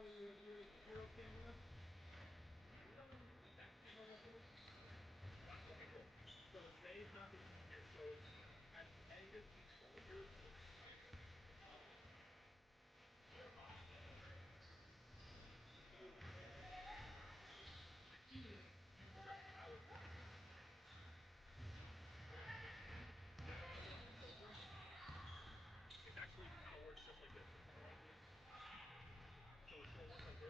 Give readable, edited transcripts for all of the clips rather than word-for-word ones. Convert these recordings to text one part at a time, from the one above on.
you're okay with this? Okay, cool. So today's not the easiest. So at the end of each soldier, it's actually how it works just like this. So it's gonna work like this.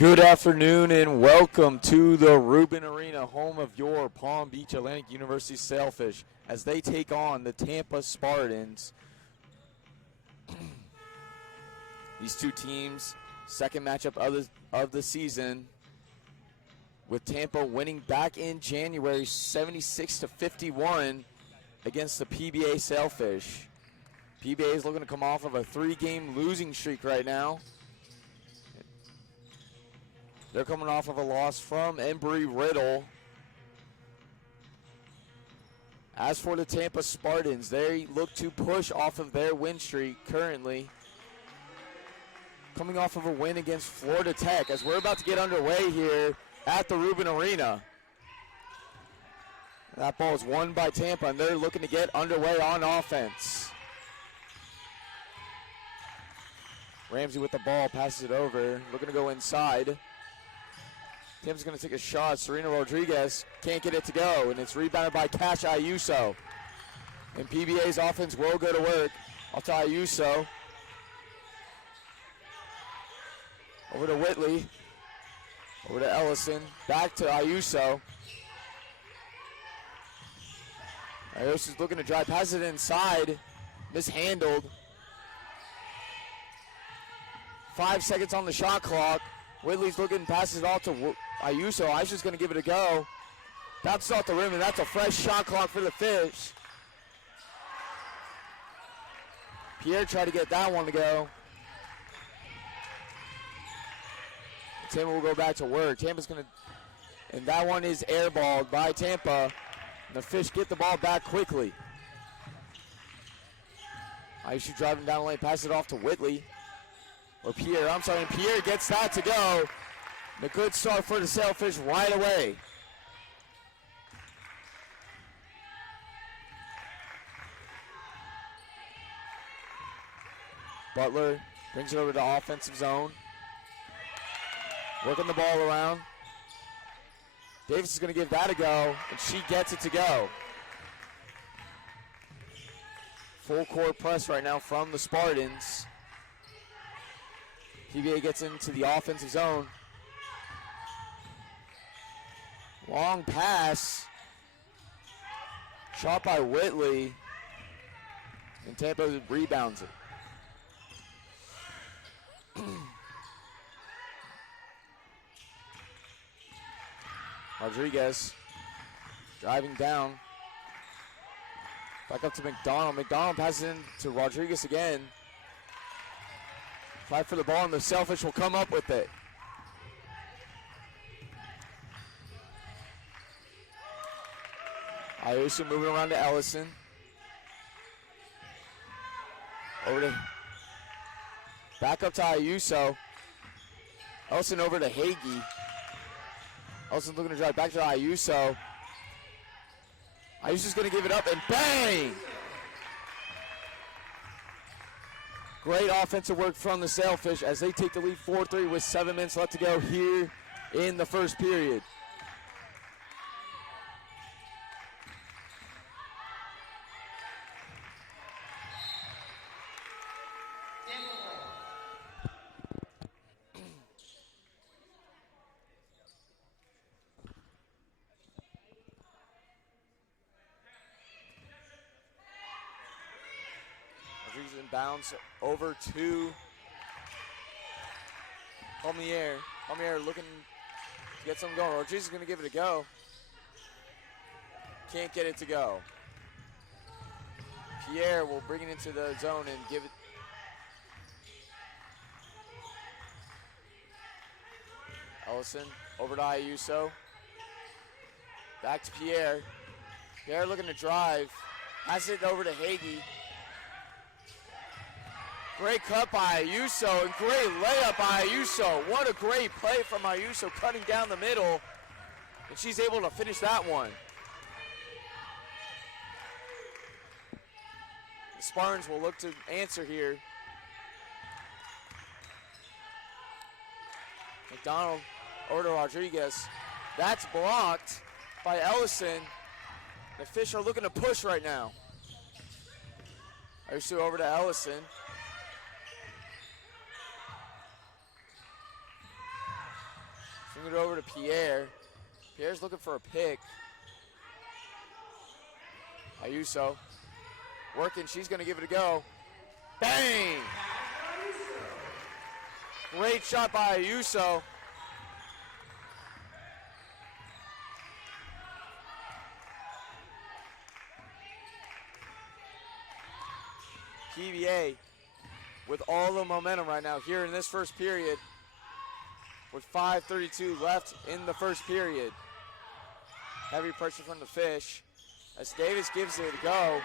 Good afternoon and welcome to the Rubin Arena, home of your Palm Beach Atlantic University Sailfish, as they take on the Tampa Spartans. These two teams, second matchup of the season, with Tampa winning back in January 76-51 against the PBA Sailfish. PBA is looking to come off of a 3-game losing streak right now. They're coming off of a loss from Embry-Riddle. As for the Tampa Spartans, they look to push off of their win streak currently. Coming off of a win against Florida Tech, as we're about to get underway here at the Rubin Arena. That ball is won by Tampa, and they're looking to get underway on offense. Ramsey with the ball, passes it over, looking to go inside. Tim's going to take a shot. Serena Rodriguez can't get it to go, and it's rebounded by Cash Ayuso. And PBA's offense will go to work. Off to Ayuso. Over to Whitley. Over to Ellison. Back to Ayuso. Ayuso's looking to drive. Passes it inside. Mishandled. 5 seconds on the shot clock. Whitley's looking, passes it off to Ayuso. Ayuso's going to give it a go. Bounces off the rim, and that's a fresh shot clock for the Fish. Pierre tried to get that one to go. Tampa will go back to work. Tampa's going to, and that one is airballed by Tampa. And the Fish get the ball back quickly. Ayuso driving down the lane, pass it off to Whitley. Or Pierre, I'm sorry, and Pierre gets that to go. And a good start for the Sailfish right away. Butler brings it over to offensive zone. Working the ball around. Davis is going to give that a go, and she gets it to go. Full court press right now from the Spartans. PBA gets into the offensive zone. Long pass. Shot by Whitley. And Tampa rebounds it. Rodriguez driving down. Back up to McDonald. McDonald passes in to Rodriguez again. Fight for the ball, and the Sailfish will come up with it. Ayuso moving around to Ellison. Over to, back up to Ayuso. Ellison over to Hagee. Ellison's looking to drive back to Ayuso. Ayuso's going to give it up, and bang! Great offensive work from the Sailfish as they take the lead 4-3 with 7 minutes left to go here in the first period. Bounce over to Palmier. Palmier looking to get something going. Rodriguez is going to give it a go. Can't get it to go. Pierre will bring it into the zone and give it. Ellison over to Ayuso. Back to Pierre. Pierre looking to drive. Passes it over to Hagee. Great cut by Ayuso and great layup by Ayuso. What a great play from Ayuso, cutting down the middle. And she's able to finish that one. The Spartans will look to answer here. McDonald over to Rodriguez. That's blocked by Ellison. The Fish are looking to push right now. Ayuso over to Ellison. Swing it over to Pierre. Pierre's looking for a pick. Ayuso working. She's going to give it a go. Bang! Great shot by Ayuso. PBA with all the momentum right now here in this first period with 5:32 left in the first period. Heavy pressure from the Fish as Davis gives it a go,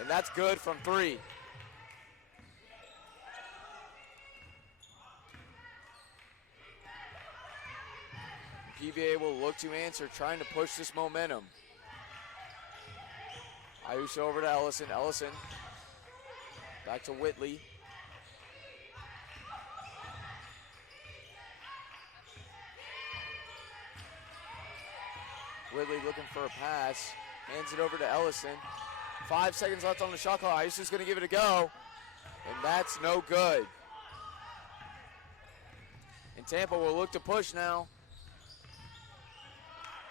and that's good from 3. PBA will look to answer, trying to push this momentum. Ayuso over to Ellison. Ellison back to Whitley. Whitley looking for a pass. Hands it over to Ellison. 5 seconds left on the shot clock. Ayuso's going to give it a go. And that's no good. And Tampa will look to push now.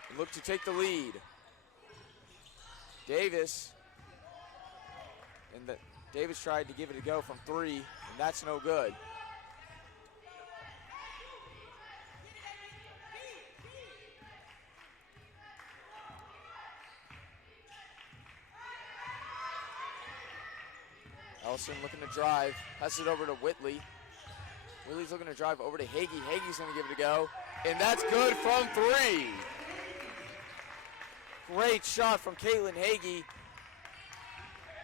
And look to take the lead. Davis. Davis tried to give it a go from 3, and that's no good. Ellison looking to drive. Passes it over to Whitley. Whitley's looking to drive over to Hagee. Hagee's going to give it a go. And that's good from 3. Great shot from Caitlin Hagee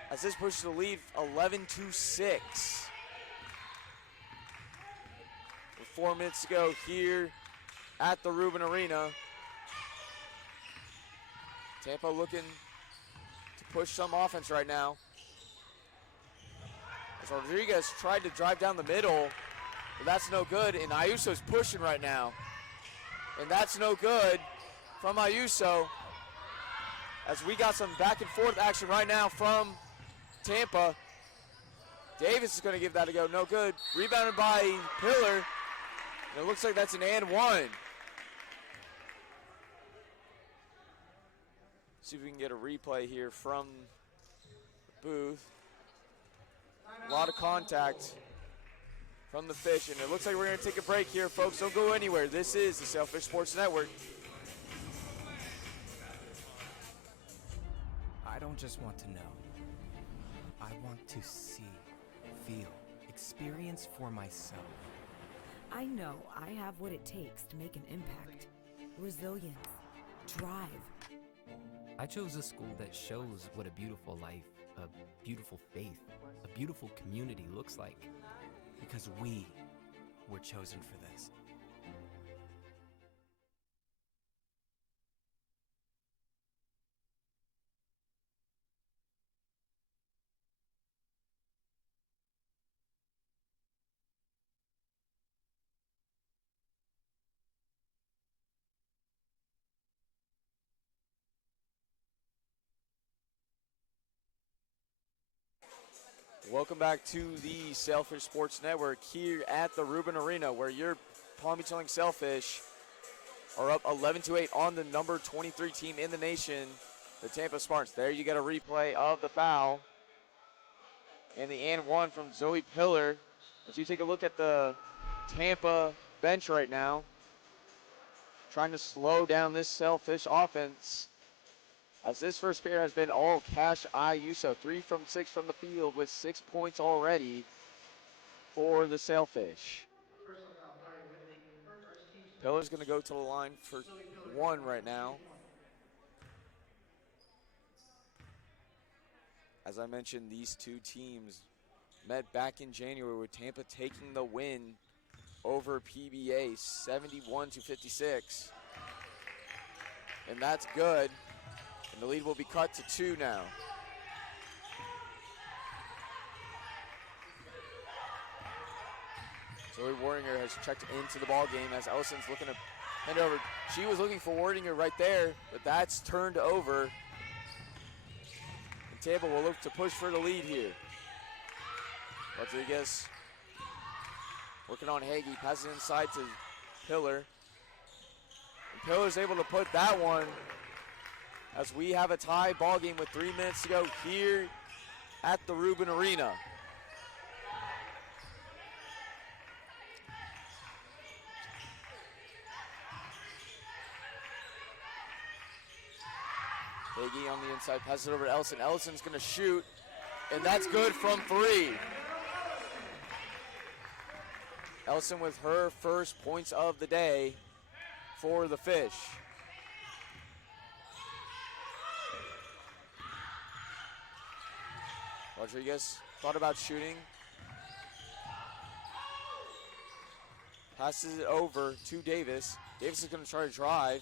as this pushes the lead 11-6. With 4 minutes to go here at the Rubin Arena. Tampa looking to push some offense right now. As Rodriguez tried to drive down the middle, but that's no good, and Ayuso's pushing right now. And that's no good from Ayuso, as we got some back and forth action right now from Tampa. Davis is going to give that a go, no good. Rebounded by Pillar, and it looks like that's an and 1. See if we can get a replay here from the booth. A lot of contact from the Fish, and it looks like we're going to take a break here, folks. Don't go anywhere. This is the Sailfish Sports Network. I don't just want to know. I want to see, feel, experience for myself. I know I have what it takes to make an impact. Resilience, drive. I chose a school that shows what a beautiful life, a beautiful faith, a beautiful community looks like. Because we were chosen for this. Welcome back to the Sailfish Sports Network here at the Rubin Arena, where your Palm Beach Link Sailfish are up 11-8 on the number 23 team in the nation, the Tampa Spartans. There you get a replay of the foul and the and 1 from Zoe Pillar. As you take a look at the Tampa bench right now, trying to slow down this Sailfish offense. As this first period has been all Cash Ayuso, 3 from 6 from the field with 6 points already for the Sailfish. Pillar's going to go to the line for 1 right now. As I mentioned, these two teams met back in January with Tampa taking the win over PBA 71-56. And that's good. And the lead will be cut to 2 now. Zoe Warringer has checked into the ball game as Ellison's looking to hand over. She was looking for Warringer right there, but that's turned over. And Tampa will look to push for the lead here. Rodriguez working on Hagee, passes inside to Pillar. And Pillar's able to put that one as we have a tie ball game with 3 minutes to go here at the Rubin Arena. Hagee on the inside, passes it over to Ellison. Ellison's going to shoot, and that's good from 3. Ellison with her first points of the day for the Fish. Rodriguez thought about shooting. Passes it over to Davis. Davis is going to try to drive.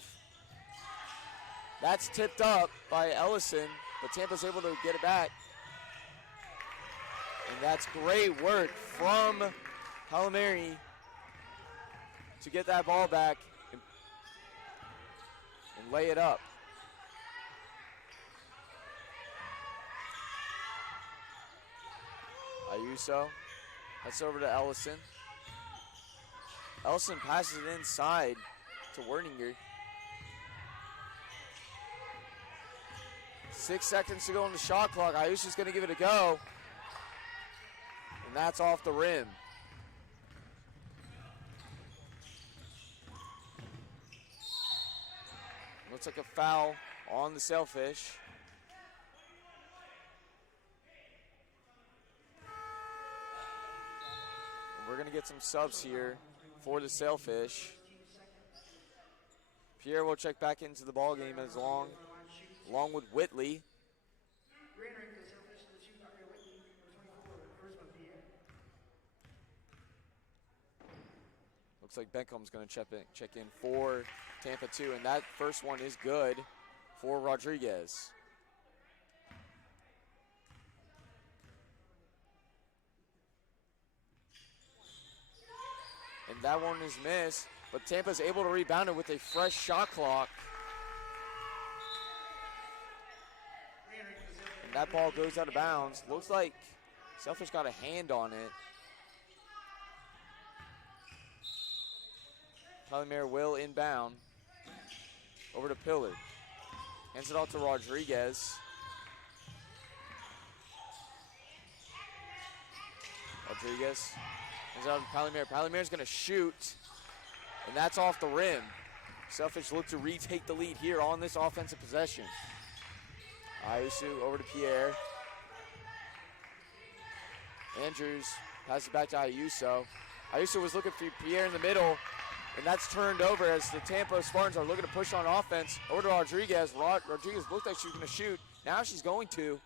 That's tipped up by Ellison, but Tampa's able to get it back. And that's great work from Palmieri to get that ball back and lay it up. Ayuso, that's over to Ellison. Ellison passes it inside to Werninger. 6 seconds to go on the shot clock. Ayuso's going to give it a go. And that's off the rim. Looks like a foul on the Sailfish. And we're going to get some subs here for the Sailfish. Pierre will check back into the ball game along with Whitley. Looks like Bencom's going to check in for Tampa 2, and that first one is good for Rodriguez. And that one is missed, but Tampa's able to rebound it with a fresh shot clock. And that ball goes out of bounds. Looks like Sailfish got a hand on it. Palmieri will inbound. Over to Pillar. Hands it off to Rodriguez. Rodriguez hands it off to Palmieri. Palmieri's going to shoot, and that's off the rim. Sailfish look to retake the lead here on this offensive possession. Ayuso over to Pierre. Andrews passes it back to Ayuso. Ayuso was looking for Pierre in the middle, and that's turned over as the Tampa Spartans are looking to push on offense. Over to Rodriguez. Rodriguez looked like she was going to shoot. Now she's going to,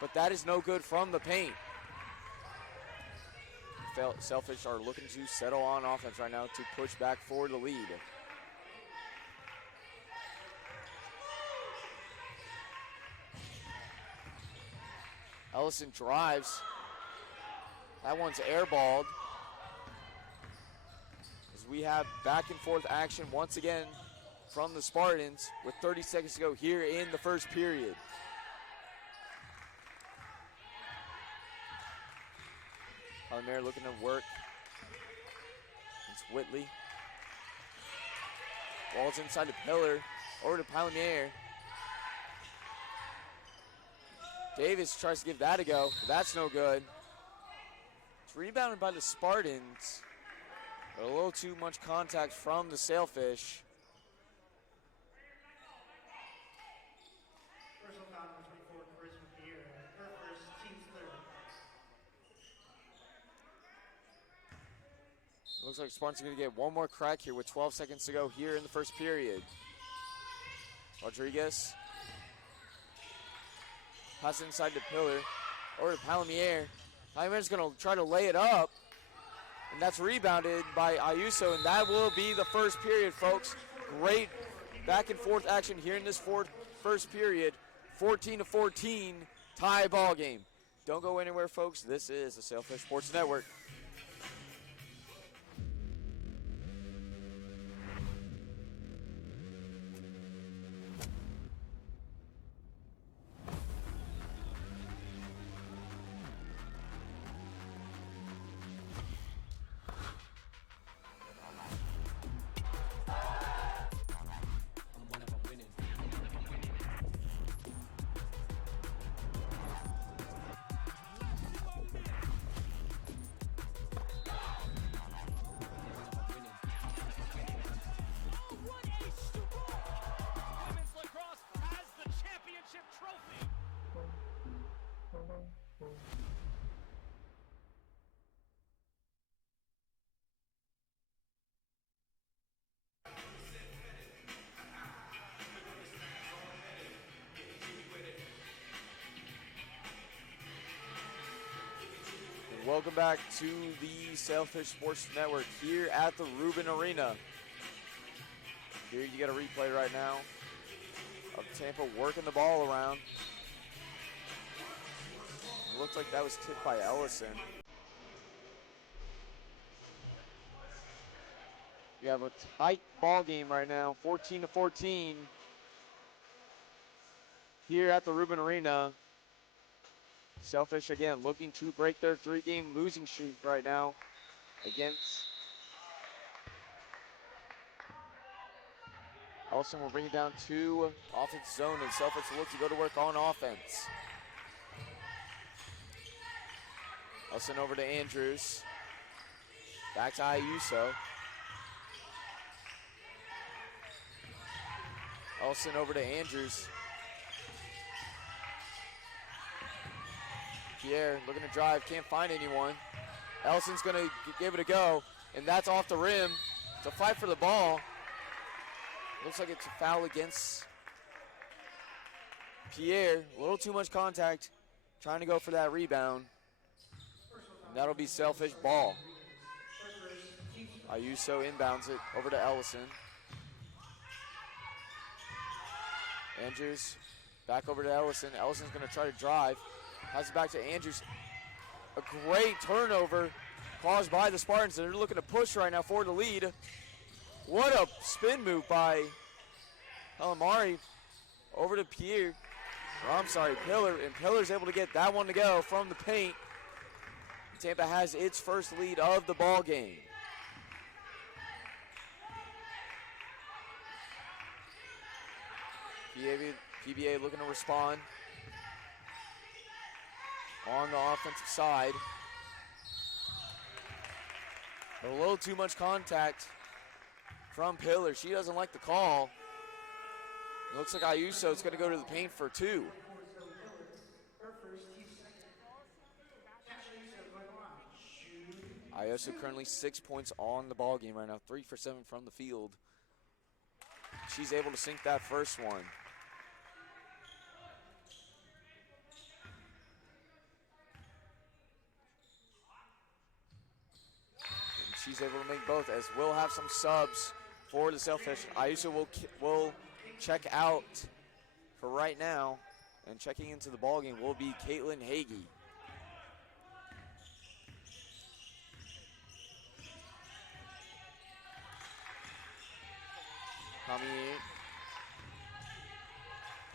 but that is no good from the paint. Sailfish are looking to settle on offense right now to push back for the lead. Ellison drives. That one's airballed. As we have back and forth action once again from the Spartans with 30 seconds to go here in the first period. Palmieri looking to work. It's Whitley. Ball's inside the Pillar. Over to Palmieri. Davis tries to give that a go, but that's no good. It's rebounded by the Spartans, but a little too much contact from the Sailfish. Looks like Spartans are going to get one more crack here with 12 seconds to go here in the first period. Rodriguez. Pass inside the Pillar. Over to Palmieri. Palmieri's going to try to lay it up. And that's rebounded by Ayuso. And that will be the first period, folks. Great back and forth action here in this first period. 14-14 tie ball game. Don't go anywhere, folks. This is the Sailfish Sports Network. Welcome back to the Sailfish Sports Network here at the Rubin Arena. Here you get a replay right now of Tampa working the ball around. It looks like that was tipped by Ellison. You have a tight ball game right now, 14-14. Here at the Rubin Arena. Sailfish again looking to break their 3-game losing streak right now against Ellison. Will bring it down to offense zone, and Sailfish will look to go to work on offense. Ellison over to Andrews. Back to Ayuso. Ellison over to Andrews. Pierre looking to drive, can't find anyone. Ellison's going to give it a go, and that's off the rim. It's a fight for the ball. Looks like it's a foul against Pierre. A little too much contact, trying to go for that rebound. And that'll be Sailfish ball. Ayuso inbounds it over to Ellison. Andrews back over to Ellison. Ellison's going to try to drive. Pass it back to Andrews. A great turnover caused by the Spartans. They're looking to push right now for the lead. What a spin move by Calamari over to Pierre. Oh, I'm sorry, Pillar. And Pillar's able to get that one to go from the paint. Tampa has its first lead of the ball game. PBA looking to respond on the offensive side. A little too much contact from Pillar. She doesn't like the call. It looks like Ayuso is going to go to the paint for 2. Ayuso currently 6 points on the ball game right now, 3 for 7 from the field. She's able to sink that first one. And she's able to make both, as we'll have some subs for the Sailfish. Ayuso will check out for right now, and checking into the ball game will be Caitlin Hagee.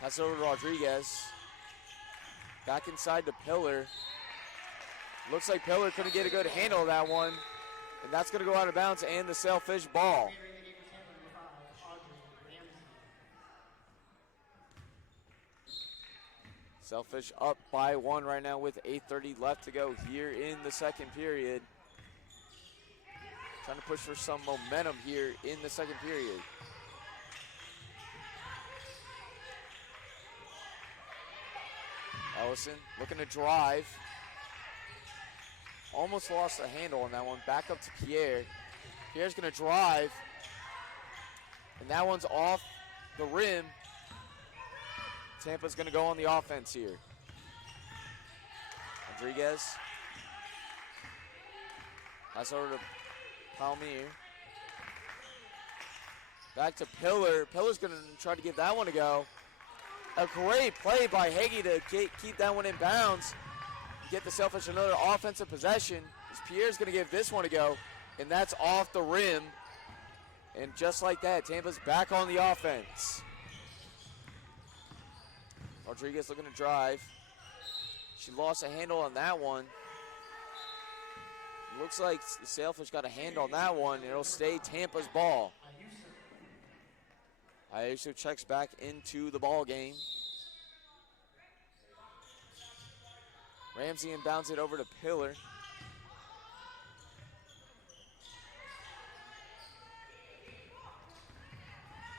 Pass over to Rodriguez. Back inside to Pillar. Looks like Pillar couldn't get a good handle of that one. And that's going to go out of bounds and the Sailfish ball. Sailfish up by 1 right now with 8:30 left to go here in the second period. Trying to push for some momentum here in the second period. Ellison looking to drive. Almost lost the handle on that one. Back up to Pierre. Pierre's going to drive. And that one's off the rim. Tampa's going to go on the offense here. Rodriguez. Pass over to Palmier. Back to Pillar. Pillar's going to try to give that one a go. A great play by Hagee to keep that one in bounds. Get the Sailfish another offensive possession. As Pierre's going to give this one a go, and that's off the rim. And just like that, Tampa's back on the offense. Rodriguez looking to drive. She lost a handle on that one. Looks like the Sailfish got a hand on that one, and it'll stay Tampa's ball. Ayuso checks back into the ball game. Ramsey inbounds it over to Pillar.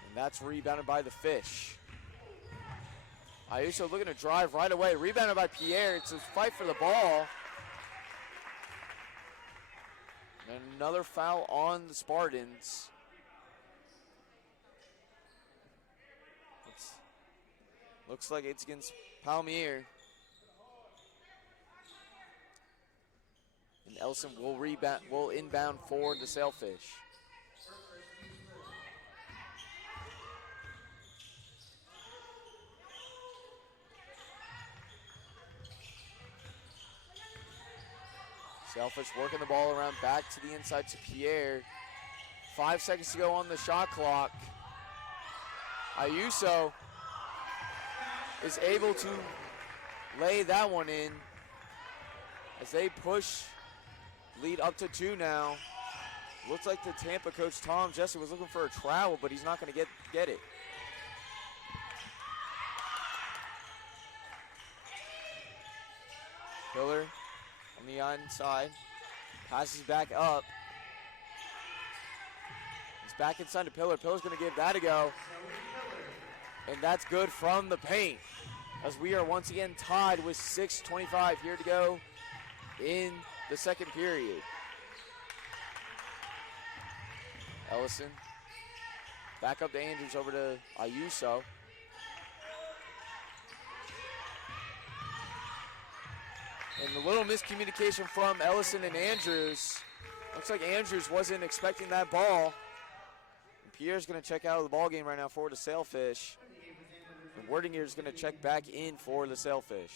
And that's rebounded by the Fish. Ayuso looking to drive right away. Rebounded by Pierre. It's a fight for the ball. And another foul on the Spartans. Looks like it's against Palmier. Ellison will inbound for the Sailfish. Sailfish working the ball around back to the inside to Pierre. 5 seconds to go on the shot clock. Ayuso is able to lay that one in as they push lead up to 2 now. Looks like the Tampa coach, Tom Jesse, was looking for a travel, but he's not going to get it. Pillar on the inside, passes back up. He's back inside to Pillar. Pillar's going to give that a go. And that's good from the paint, as we are once again tied with 6:25 here to go in the second period. Ellison back up to Andrews, over to Ayuso. And a little miscommunication from Ellison and Andrews. Looks like Andrews wasn't expecting that ball. And Pierre's going to check out of the ball game right now for the Sailfish. And Wordinger is going to check back in for the Sailfish.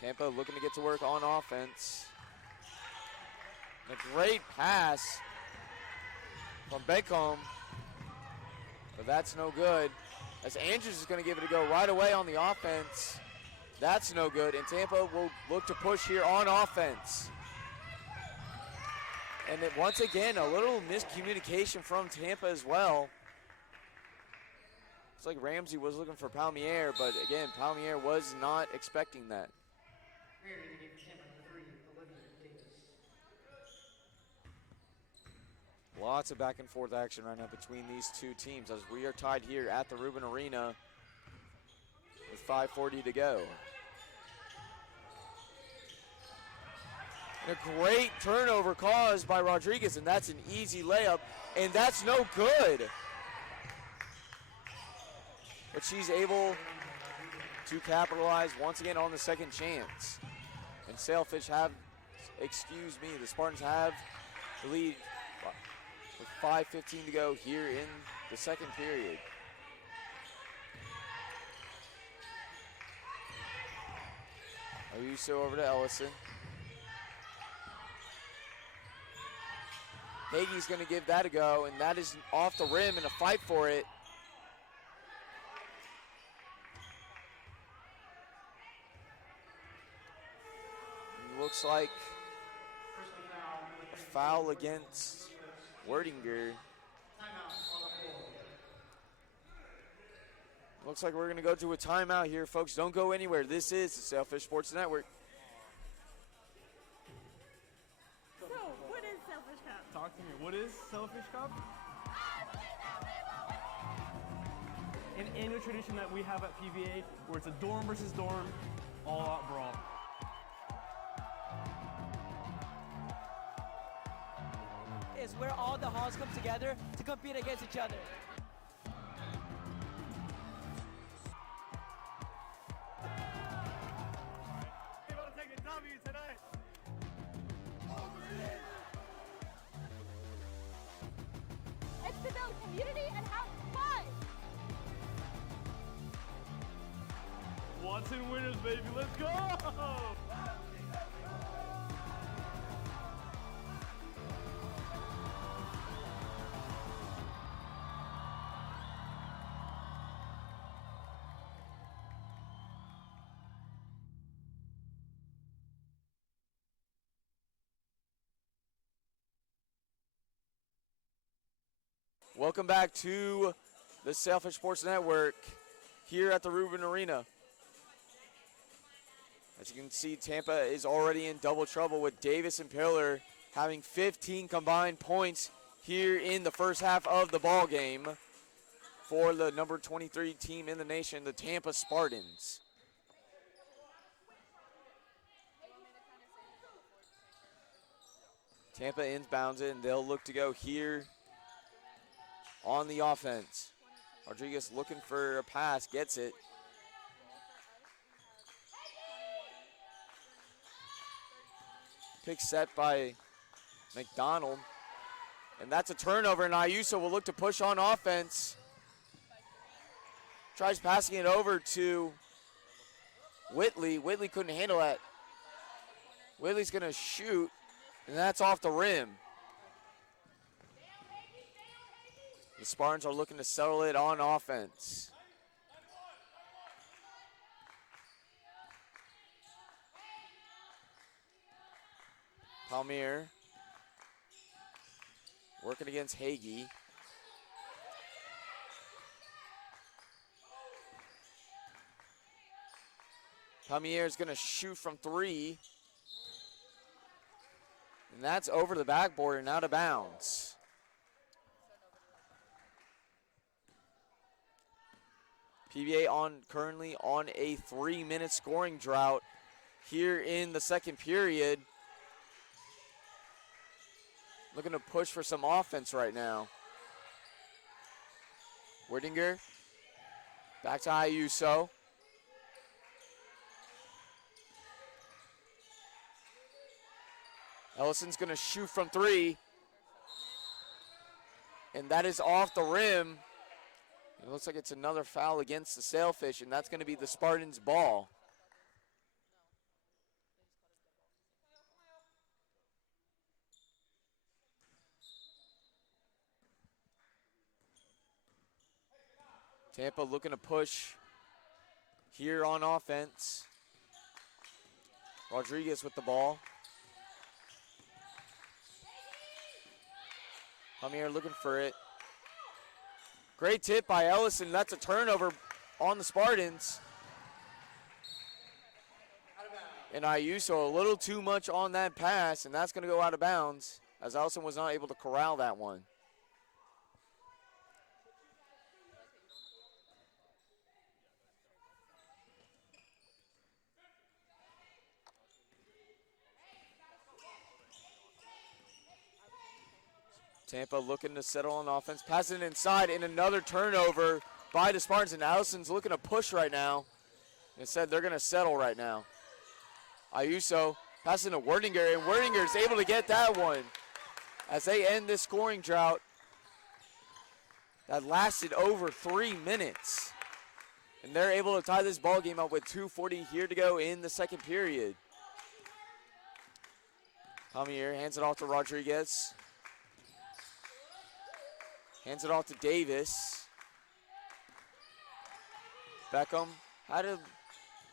Tampa looking to get to work on offense. A great pass from Beckham, but that's no good. As Andrews is going to give it a go right away on the offense. That's no good, and Tampa will look to push here on offense. And it, once again, a little miscommunication from Tampa as well. It's like Ramsey was looking for Palmier, but again, Palmier was not expecting that. Lots of back and forth action right now between these two teams as we are tied here at the Rubin Arena with 5:40 to go. And a great turnover caused by Rodriguez, and that's an easy layup, and that's no good. But she's able to capitalize once again on the second chance. And Sailfish have, the Spartans have the lead with 5:15 to go here in the second period. Ayuso over to Ellison. Hagee's going to give that a go, and that is off the rim in a fight for it. It looks like a foul against Wordinger. Looks like we're going to go to a timeout here, folks. Don't go anywhere. This is the Sailfish Sports Network. So, what is Sailfish Cup? Talk to me. What is Sailfish Cup? An annual tradition that we have at PVA where it's a dorm versus dorm, all-out brawl. Is where all the halls come together to compete against each other. We're going to take a W tonight. It's to build community and have fun. Watson winners, baby. Let's go! Welcome back to the Sailfish Sports Network here at the Rubin Arena. As you can see, Tampa is already in double trouble with Davis and Pillar having 15 combined points here in the first half of the ball game for the number 23 team in the nation, the Tampa Spartans. Tampa inbounds it, and they'll look to go here on the offense. Rodriguez looking for a pass, gets it. Pick set by McDonald. And that's a turnover, and Ayuso will look to push on offense. Tries passing it over to Whitley. Whitley couldn't handle that. Whitley's going to shoot, and that's off the rim. The Spartans are looking to settle it on offense. Palmier working against Hagee. Palmier is going to shoot from 3. And that's over the backboard and out of bounds. PBA currently on a 3-minute scoring drought here in the second period. Looking to push for some offense right now. Whittinger. Back to Ayuso. Ellison's going to shoot from 3. And that is off the rim. It looks like it's another foul against the Sailfish, and that's going to be the Spartans' ball. Tampa looking to push here on offense. Rodriguez with the ball. Palmier looking for it. Great tip by Ellison. That's a turnover on the Spartans. And Ayuso a little too much on that pass, and that's going to go out of bounds as Ellison was not able to corral that one. Tampa looking to settle on offense. Passing it inside, and another turnover by the Spartans. And Allison's looking to push right now. Instead, they're going to settle right now. Ayuso passing to Werdinger, and Werdinger is able to get that one as they end this scoring drought that lasted over 3 minutes. And they're able to tie this ball game up with 2:40 here to go in the second period. Palmier hands it off to Rodriguez. Hands it off to Davis. Beckham had a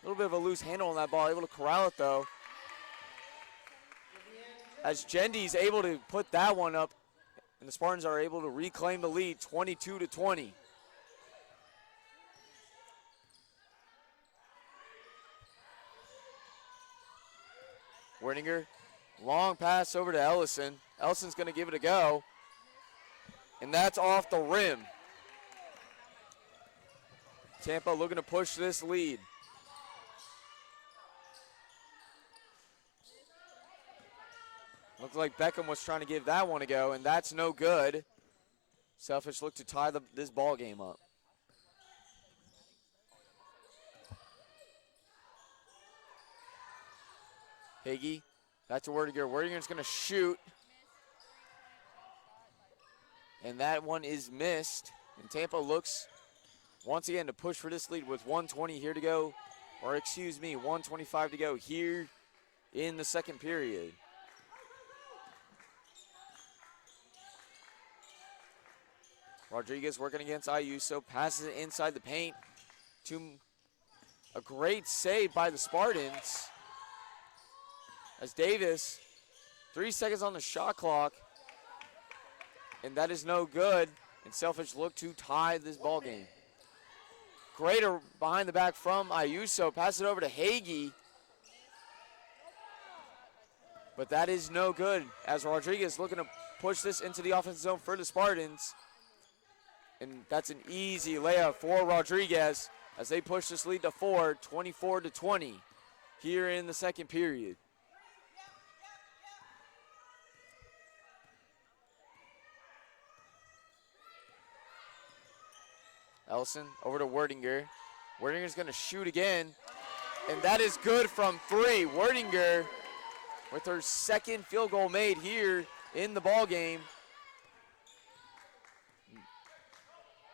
little bit of a loose handle on that ball, able to corral it though. As Gendy's able to put that one up, and the Spartans are able to reclaim the lead, 22-20. Werdinger, long pass over to Ellison. Ellison's going to give it a go. And that's off the rim. Tampa looking to push this lead. Looked like Beckham was trying to give that one a go, and that's no good. Selfish look to tie this ball game up. Hagee, back to Werdiger. Werdiger's going to shoot. And that one is missed. And Tampa looks once again to push for this lead with 1:20 here to go. Or excuse me, 1:25 to go here in the second period. Rodriguez working against Ayuso, passes it inside the paint to a great save by the Spartans. As Davis, 3 seconds on the shot clock. And that is no good. And Selfish look to tie this ball game. Greater behind the back from Ayuso. Pass it over to Hagee. But that is no good as Rodriguez looking to push this into the offensive zone for the Spartans. And that's an easy layup for Rodriguez as they push this lead to 4, 24-20 here in the second period. Ellison over to Werdinger. Werdinger's going to shoot again, and that is good from three. Werdinger with her second field goal made here in the ball game.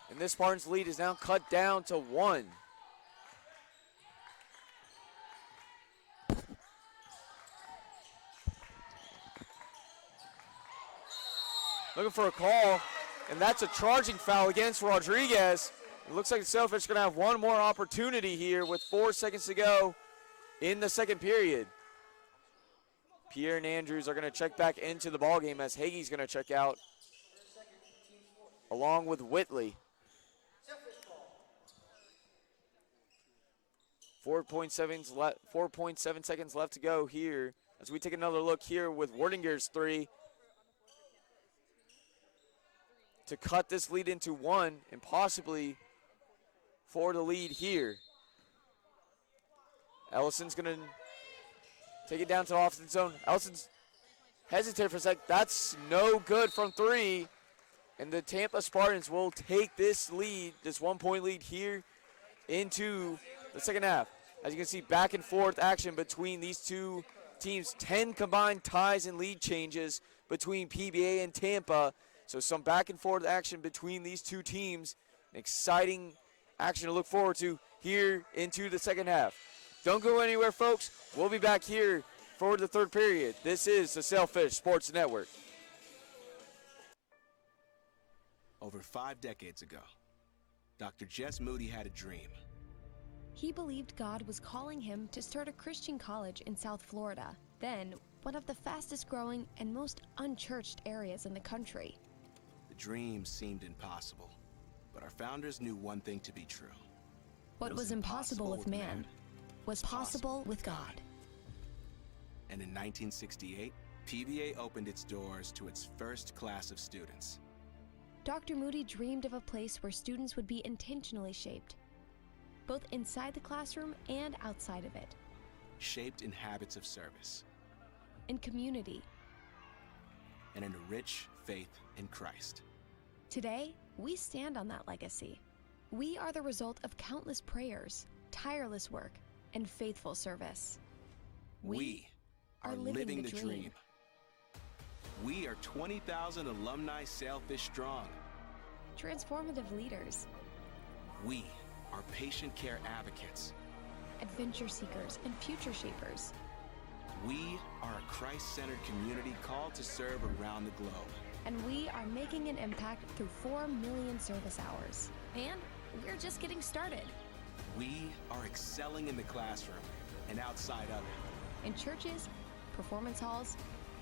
And this Spartans lead is now cut down to 1. Looking for a call, and that's a charging foul against Rodriguez. It looks like the Sailfish are going to have one more opportunity here with 4 seconds to go in the second period. Pierre and Andrews are going to check back into the ballgame as Hagee's going to check out along with Whitley. 4.7 seconds left to go here as we take another look here with Werdinger's three to cut this lead into 1 and possibly for the lead here. Ellison's going to take it down to the offensive zone. Ellison's hesitated for a sec. That's no good from 3. And the Tampa Spartans will take this lead, this 1-point lead here into the second half. As you can see, back and forth action between these two teams. 10 combined ties and lead changes between PBA and Tampa. So some back and forth action between these two teams. An exciting action to look forward to here into the second half. Don't go anywhere, folks. We'll be back here for the third period. This is the Sailfish Sports Network. Over 5 decades ago, Dr. Jess Moody had a dream. He believed God was calling him to start a Christian college in South Florida, then one of the fastest growing and most unchurched areas in the country. The dream seemed impossible, but our founders knew one thing to be true. What was impossible with man was possible with God. And in 1968, PBA opened its doors to its first class of students. Dr. Moody dreamed of a place where students would be intentionally shaped, both inside the classroom and outside of it. Shaped in habits of service. In community. And in a rich faith in Christ. Today, we stand on that legacy. We are the result of countless prayers, tireless work, and faithful service. We are living the dream. We are 20,000 alumni Sailfish strong. Transformative leaders. We are patient care advocates. Adventure seekers and future shapers. We are a Christ-centered community called to serve around the globe. And we are making an impact through 4 million service hours. And we're just getting started. We are excelling in the classroom and outside of it. In churches, performance halls,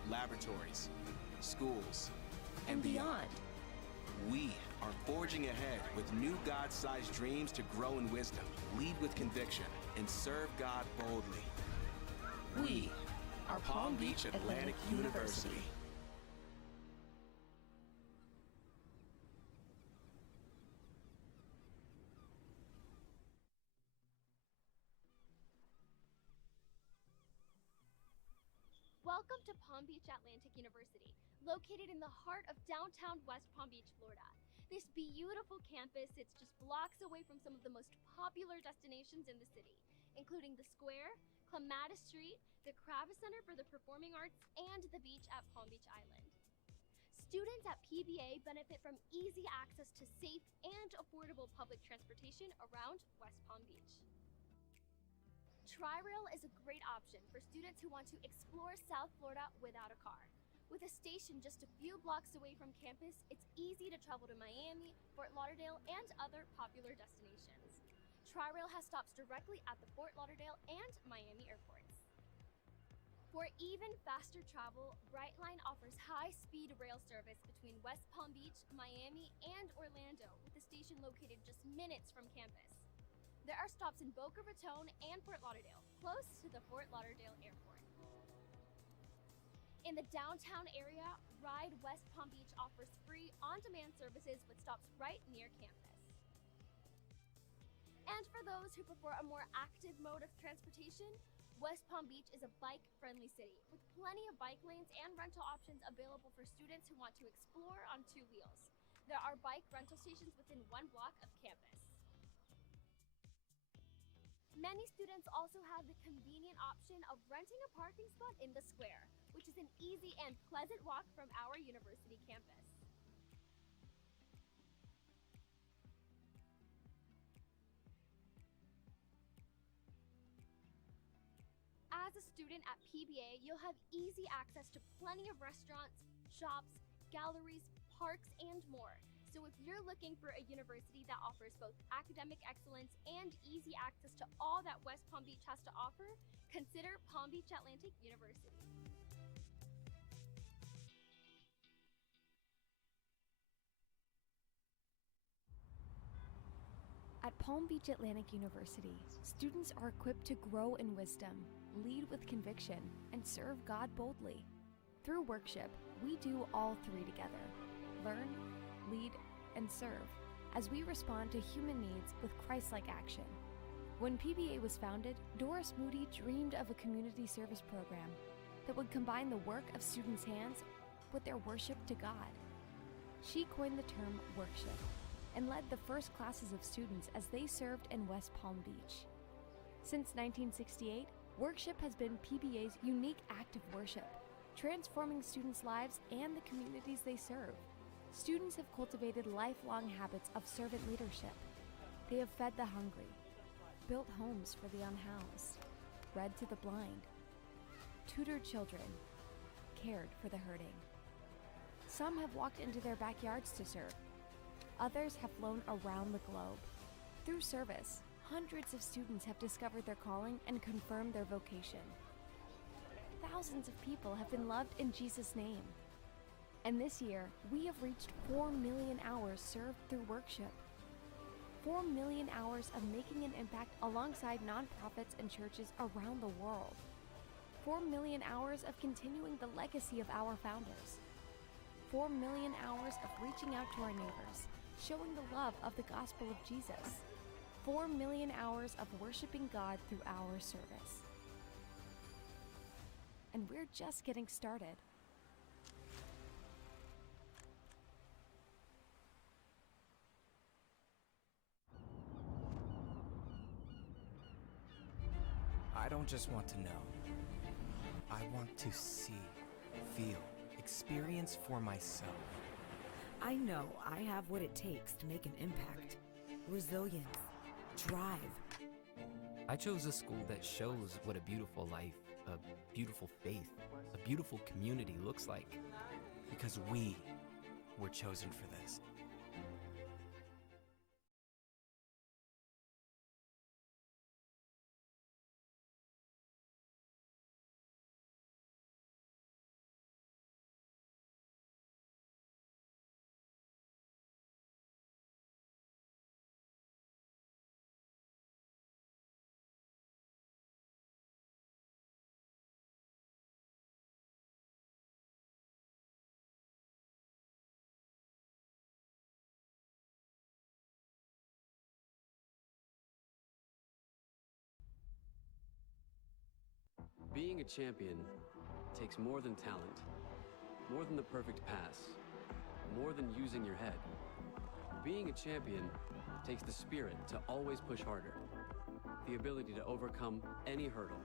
laboratories, schools, and beyond. We are forging ahead with new God-sized dreams to grow in wisdom, lead with conviction, and serve God boldly. We are Palm Beach Atlantic University. Welcome to Palm Beach Atlantic University, located in the heart of downtown West Palm Beach, Florida. This beautiful campus sits just blocks away from some of the most popular destinations in the city, including the Square, Clematis Street, the Kravis Center for the Performing Arts, and the beach at Palm Beach Island. Students at PBA benefit from easy access to safe and affordable public transportation around West Palm Beach. Tri-Rail is a great option for students who want to explore South Florida without a car. With a station just a few blocks away from campus, it's easy to travel to Miami, Fort Lauderdale, and other popular destinations. Tri-Rail has stops directly at the Fort Lauderdale and Miami airports. For even faster travel, Brightline offers high-speed rail service between West Palm Beach, Miami, and Orlando, with the station located just minutes from campus. There are stops in Boca Raton and Fort Lauderdale, close to the Fort Lauderdale airport. In the downtown area, Ride West Palm Beach offers free on-demand services with stops right near campus. And for those who prefer a more active mode of transportation, West Palm Beach is a bike-friendly city with plenty of bike lanes and rental options available for students who want to explore on 2 wheels. There are bike rental stations within 1 block of campus. Many students also have the convenient option of renting a parking spot in the square, which is an easy and pleasant walk from our university campus. As a student at PBA, you'll have easy access to plenty of restaurants, shops, galleries, parks, and more. So if you're looking for a university that offers both academic excellence and easy access to all that West Palm Beach has to offer, consider Palm Beach Atlantic University. At Palm Beach Atlantic University, students are equipped to grow in wisdom, lead with conviction, and serve God boldly. Through workship, we do all three together: learn, lead, and serve, as we respond to human needs with Christ-like action. When PBA was founded, Doris Moody dreamed of a community service program that would combine the work of students' hands with their worship to God. She coined the term workship and led the first classes of students as they served in West Palm Beach. Since 1968, worship has been PBA's unique act of worship, transforming students' lives and the communities they serve. Students have cultivated lifelong habits of servant leadership. They have fed the hungry, built homes for the unhoused, read to the blind, tutored children, cared for the hurting. Some have walked into their backyards to serve. Others have flown around the globe. Through service, hundreds of students have discovered their calling and confirmed their vocation. Thousands of people have been loved in Jesus' name. And this year, we have reached 4 million hours served through worship. 4 million hours of making an impact alongside nonprofits and churches around the world. 4 million hours of continuing the legacy of our founders. 4 million hours of reaching out to our neighbors, showing the love of the gospel of Jesus. 4 million hours of worshiping God through our service. And we're just getting started. I don't just want to know. I want to see, feel, experience for myself. I know I have what it takes to make an impact. Resilience. Drive. I chose a school that shows what a beautiful life, a beautiful faith, a beautiful community looks like. Because we were chosen for this. Being a champion takes more than talent, more than the perfect pass, more than using your head. Being a champion takes the spirit to always push harder, the ability to overcome any hurdle,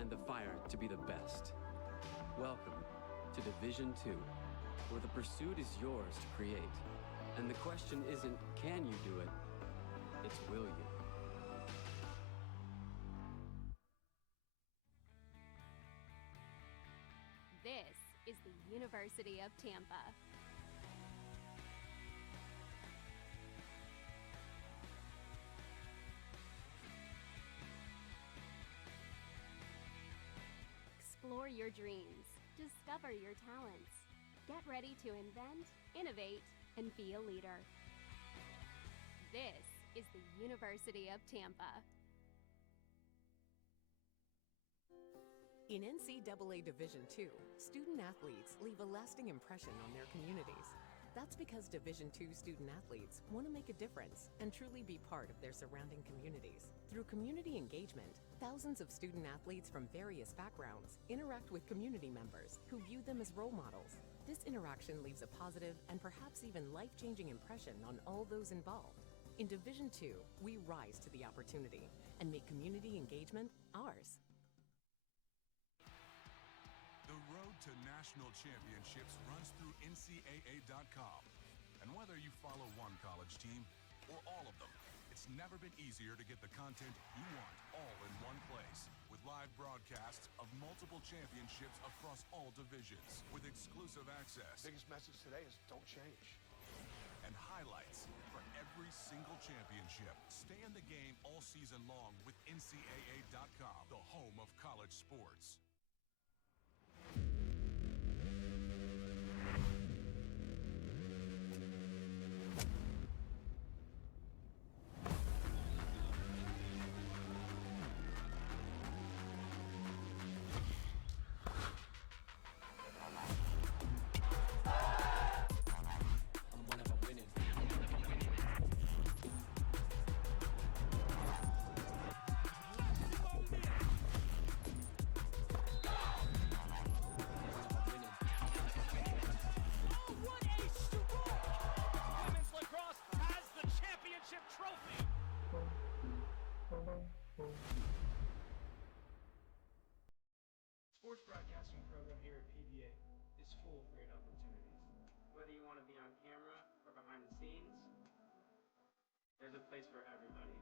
and the fire to be the best. Welcome to Division 2, where the pursuit is yours to create. And the question isn't, can you do it? It's, will you? This is the University of Tampa. Explore your dreams, discover your talents, get ready to invent, innovate, and be a leader. This is the University of Tampa. In NCAA Division II, student athletes leave a lasting impression on their communities. That's because Division II student athletes want to make a difference and truly be part of their surrounding communities. Through community engagement, thousands of student athletes from various backgrounds interact with community members who view them as role models. This interaction leaves a positive and perhaps even life-changing impression on all those involved. In Division II, we rise to the opportunity and make community engagement ours. The road to national championships runs through NCAA.com. And whether you follow one college team or all of them, it's never been easier to get the content you want all in one place. With live broadcasts of multiple championships across all divisions, with exclusive access. Biggest message today is don't change. And highlights for every single championship. Stay in the game all season long with NCAA.com, the home of college sports. Sports broadcasting program here at PBA is full of great opportunities. Whether you want to be on camera or behind the scenes, there's a place for everybody.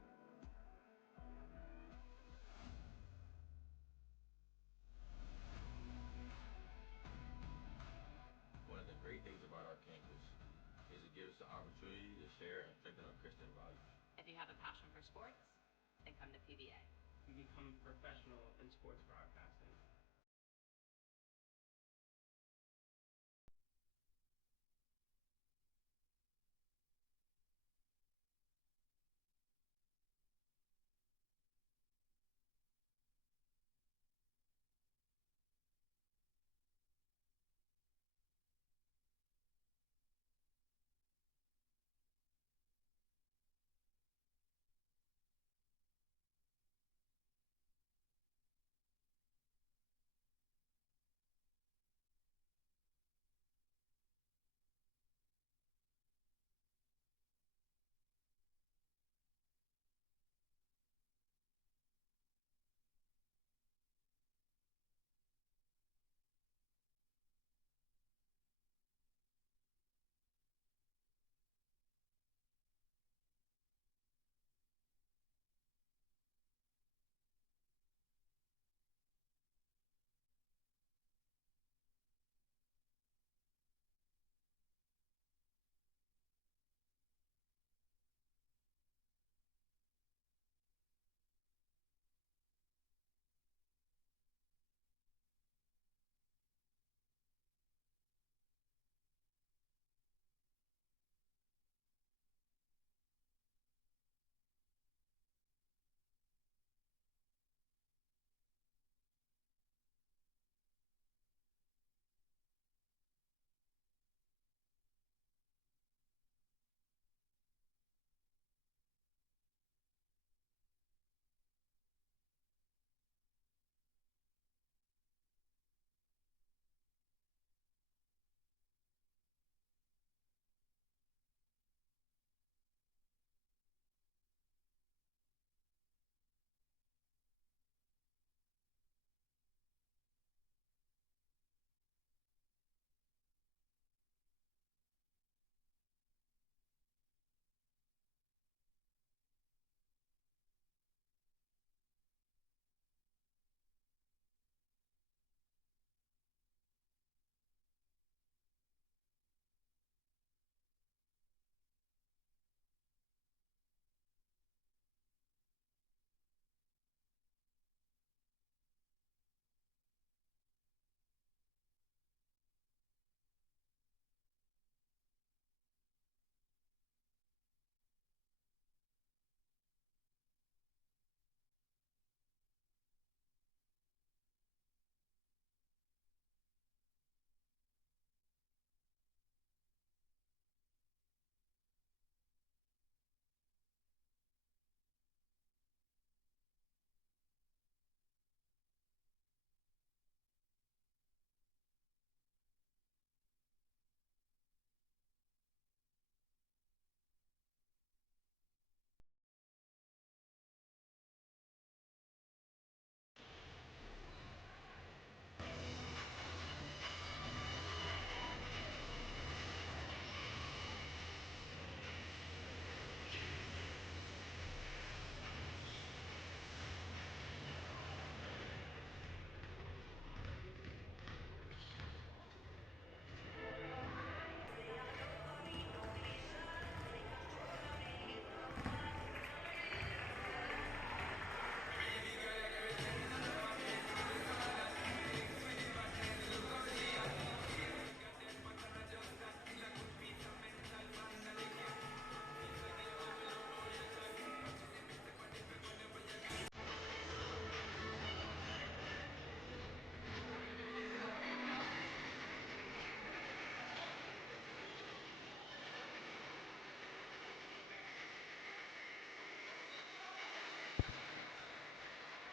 One of the great things about our campus is it gives us the opportunity to share and strengthen our Christian values. If you have a passion for sports, then come to PBA. You become professional in sports broadcasting.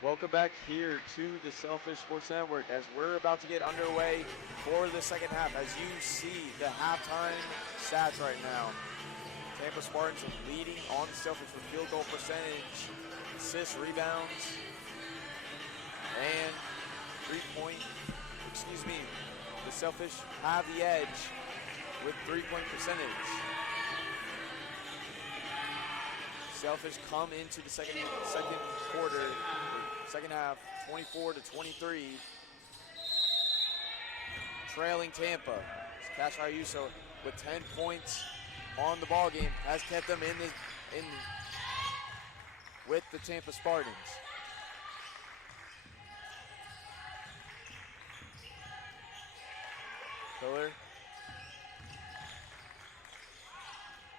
Welcome back here to the Selfish Sports Network as we're about to get underway for the second half. As you see the halftime stats right now, Tampa Spartans are leading on the Selfish with field goal percentage, assists, rebounds, and the Selfish have the edge with three-point percentage. Selfish come into the second quarter, second half, 24-23, trailing Tampa. Cash Ayuso with 10 points on the ball game has kept them with the Tampa Spartans. Pillar.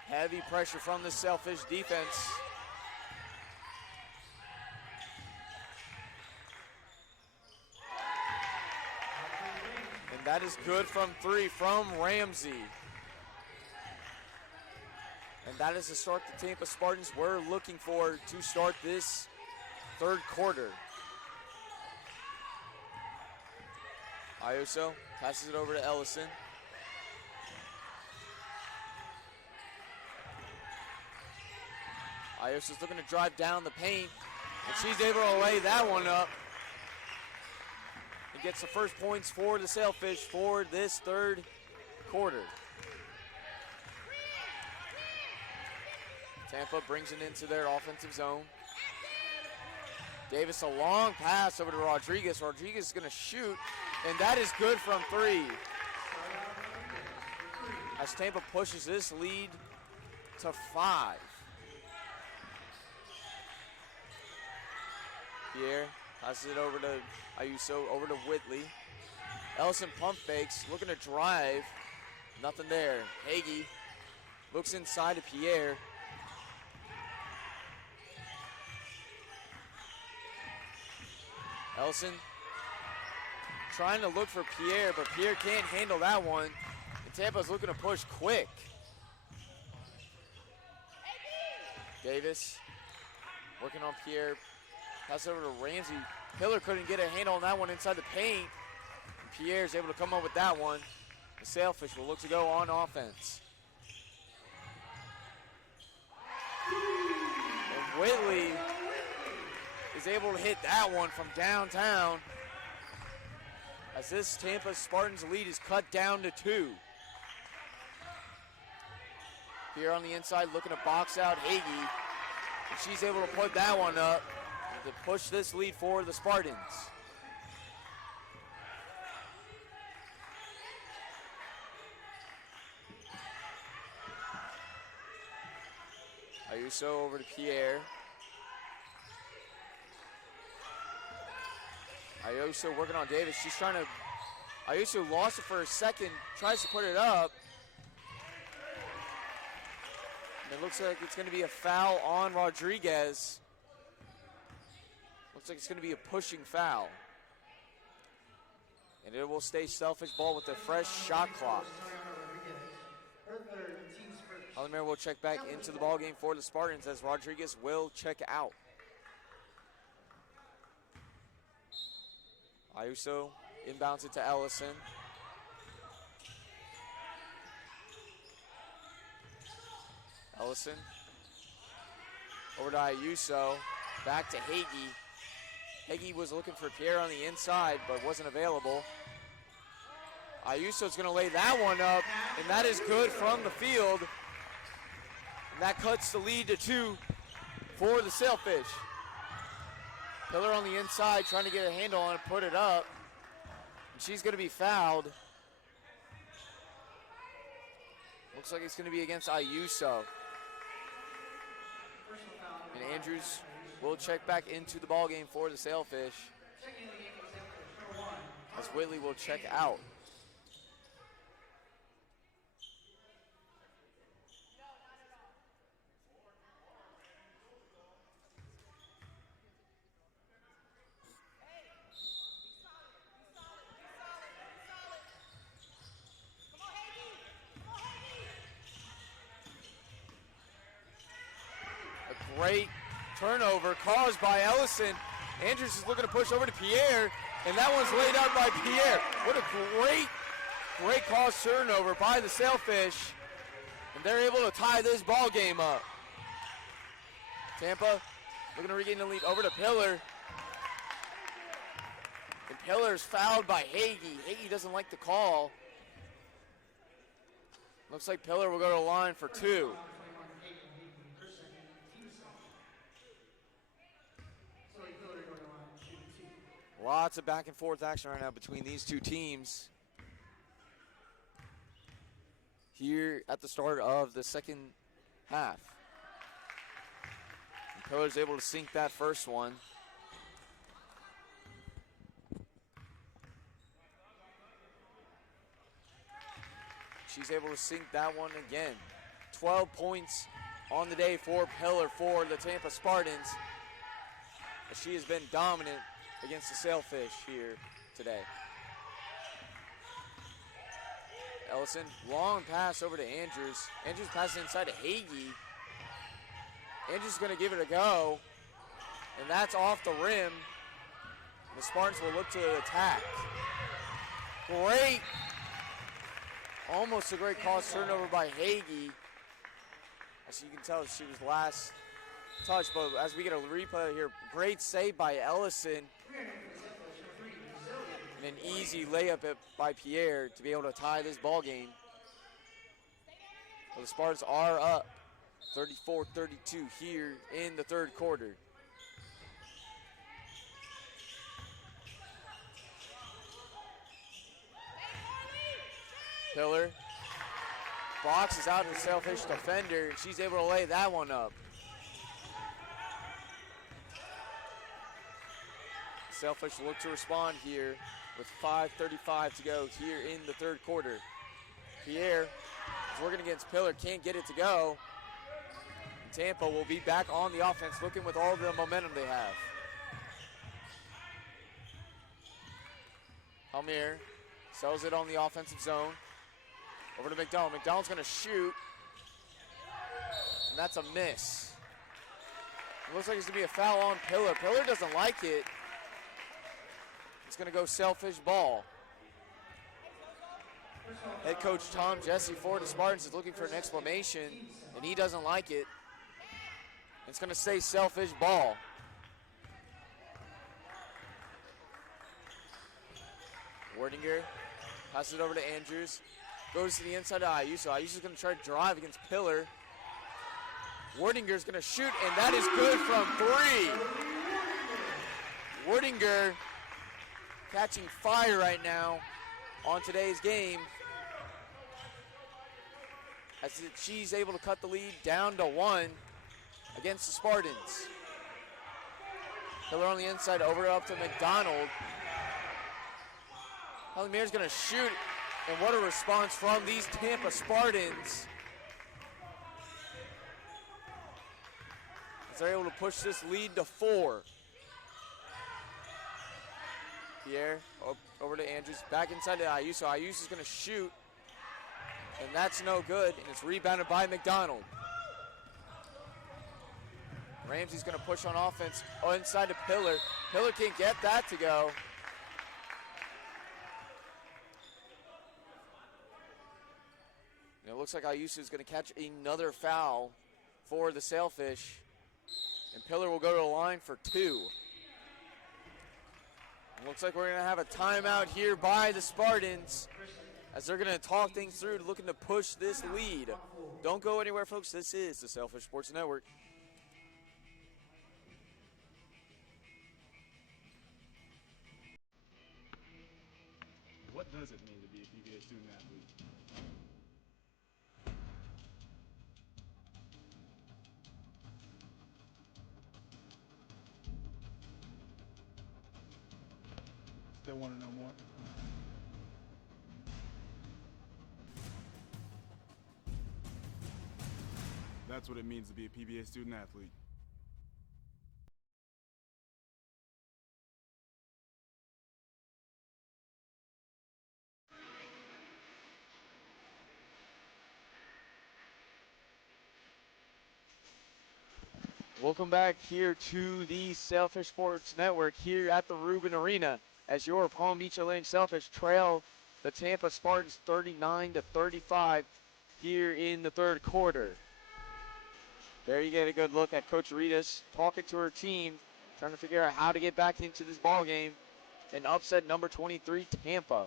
Heavy pressure from the Selfish defense. And that is good from three from Ramsey. And that is the start the Tampa Spartans were looking for to start this third quarter. Ayuso passes it over to Ellison. Ayuso's looking to drive down the paint, and she's able to lay that one up. And gets the first points for the Sailfish for this third quarter. Tampa brings it into their offensive zone. Davis, a long pass over to Rodriguez. Rodriguez is going to shoot, and that is good from three. As Tampa pushes this lead to 5. Pierre passes it over to Ayuso, over to Whitley. Ellison pump fakes, looking to drive. Nothing there. Hagee looks inside to Pierre. Ellison trying to look for Pierre, but Pierre can't handle that one. And Tampa's looking to push quick. Davis working on Pierre. Pass over to Ramsey. Pillar couldn't get a handle on that one inside the paint. And Pierre's able to come up with that one. The Sailfish will look to go on offense. And Whitley is able to hit that one from downtown as this Tampa Spartans lead is cut down to 2. Here on the inside looking to box out Hagee, and she's able to put that one up to push this lead for the Spartans. Ayuso over to Pierre. Ayuso working on Davis. She's trying to. Ayuso lost it for a second, tries to put it up. And it looks like it's going to be a foul on Rodriguez. Looks like it's going to be a pushing foul. And it will stay Selfish ball with a fresh shot clock. Hollymer will check back into the ball game for the Spartans as Rodriguez will check out. Ayuso inbounds it to Ellison. Ellison over to Ayuso. Back to Hagee. Hagee was looking for Pierre on the inside, but wasn't available. Ayuso's going to lay that one up, and that is good from the field. And that cuts the lead to 2 for the Sailfish. Pillar on the inside trying to get a handle on it, put it up. And she's going to be fouled. Looks like it's going to be against Ayuso. And Andrews will check back into the ballgame for the Sailfish. As Whitley will check out. Great turnover caused by Ellison. Andrews is looking to push over to Pierre, and that one's laid out by Pierre. What a great cause turnover by the Sailfish, and they're able to tie this ball game up. Tampa looking to regain the lead over to Pillar. And Pillar's fouled by Hagee. Hagee doesn't like the call. Looks like Pillar will go to the line for 2. Lots of back and forth action right now between these two teams here at the start of the second half. And Pillar's able to sink that first one. She's able to sink that one again. 12 points on the day for Pillar for the Tampa Spartans. She has been dominant against the Sailfish here today. Ellison, long pass over to Andrews. Andrews passes inside to Hagee. Andrews is going to give it a go, and that's off the rim. The Spartans will look to attack. Great, almost a great cross turnover by Hagee. As you can tell, she was last touch, but as we get a replay here, great save by Ellison. And an easy layup by Pierre to be able to tie this ball game. Well, the Spartans are up 34-32 here in the third quarter. Pillar boxes out the Sailfish defender, and she's able to lay that one up. Sailfish look to respond here with 5:35 to go here in the third quarter. Pierre is working against Pillar, can't get it to go. And Tampa will be back on the offense, looking with all the momentum they have. Almir sells it on the offensive zone. Over to McDonald. McDonald's going to shoot. And that's a miss. It looks like it's going to be a foul on Pillar. Pillar doesn't like it. It's going to go Sailfish ball. Head coach Tom Jesse for the Spartans is looking for an explanation, and he doesn't like it. It's going to stay Sailfish ball. Wardinger passes it over to Andrews. Goes to the inside of Ayuso. Ayuso's going to try to drive against Pillar. Wardinger's going to shoot, and that is good from 3. Wardinger catching fire right now on today's game, as she's able to cut the lead down to 1 against the Spartans. Pillar on the inside, over up to McDonald. Helimir's going to shoot, and what a response from these Tampa Spartans, as they're able to push this lead to 4. Pierre over to Andrews, back inside to Ayuso. Ayuso's going to shoot, and that's no good, and it's rebounded by McDonald. Ramsey's going to push on offense inside to Pillar. Pillar can't get that to go. And it looks like Ayuso is going to catch another foul for the Sailfish, and Pillar will go to the line for 2. Looks like we're going to have a timeout here by the Spartans, as they're going to talk things through, looking to push this lead. Don't go anywhere, folks. This is the Sailfish Sports Network. What does it mean to be a PBA student athlete? Still want to know more? That's what it means to be a PBA student athlete. Welcome back here to the Sailfish Sports Network here at the Rubin Arena as your Palm Beach Atlantic Sailfish trail the Tampa Spartans 39-35 here in the third quarter. There you get a good look at Coach Aritas talking to her team, trying to figure out how to get back into this ball game and upset number 23 Tampa.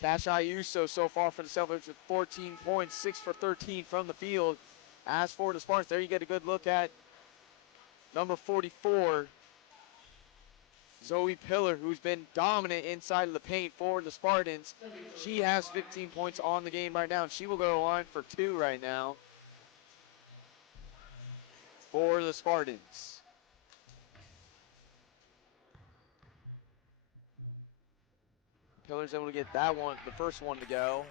Cash Ayuso so far for the Sailfish with 14 points, 6 for 13 from the field. As for the Spartans, there you get a good look at number 44, Zoe Pillar, who's been dominant inside of the paint for the Spartans. She has 15 points on the game right now, and she will go on for 2 right now for the Spartans. Pillar's able to get that one, the first one to go.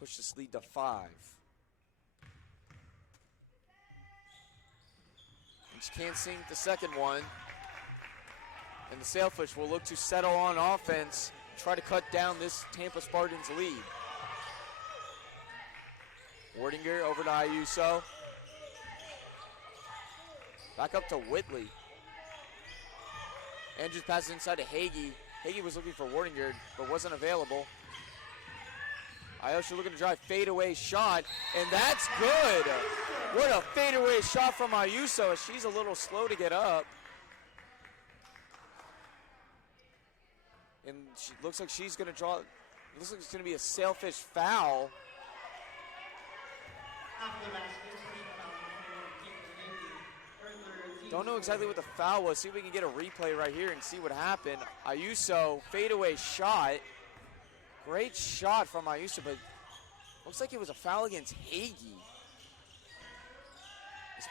Push this lead to 5. And she can't sink the second one. And the Sailfish will look to settle on offense, try to cut down this Tampa Spartans lead. Wardinger over to Ayuso. Back up to Whitley. Andrews passes inside to Hagee. Hagee was looking for Wardinger, but wasn't available. Ayuso looking to drive fadeaway shot, and that's good. What a fadeaway shot from Ayuso. She's a little slow to get up. And she looks like she's going to draw. It looks like it's going to be a Sailfish foul. Don't know exactly what the foul was. See if we can get a replay right here and see what happened. Ayuso, fadeaway shot. Great shot from Ayuso, but looks like it was a foul against Hagee. As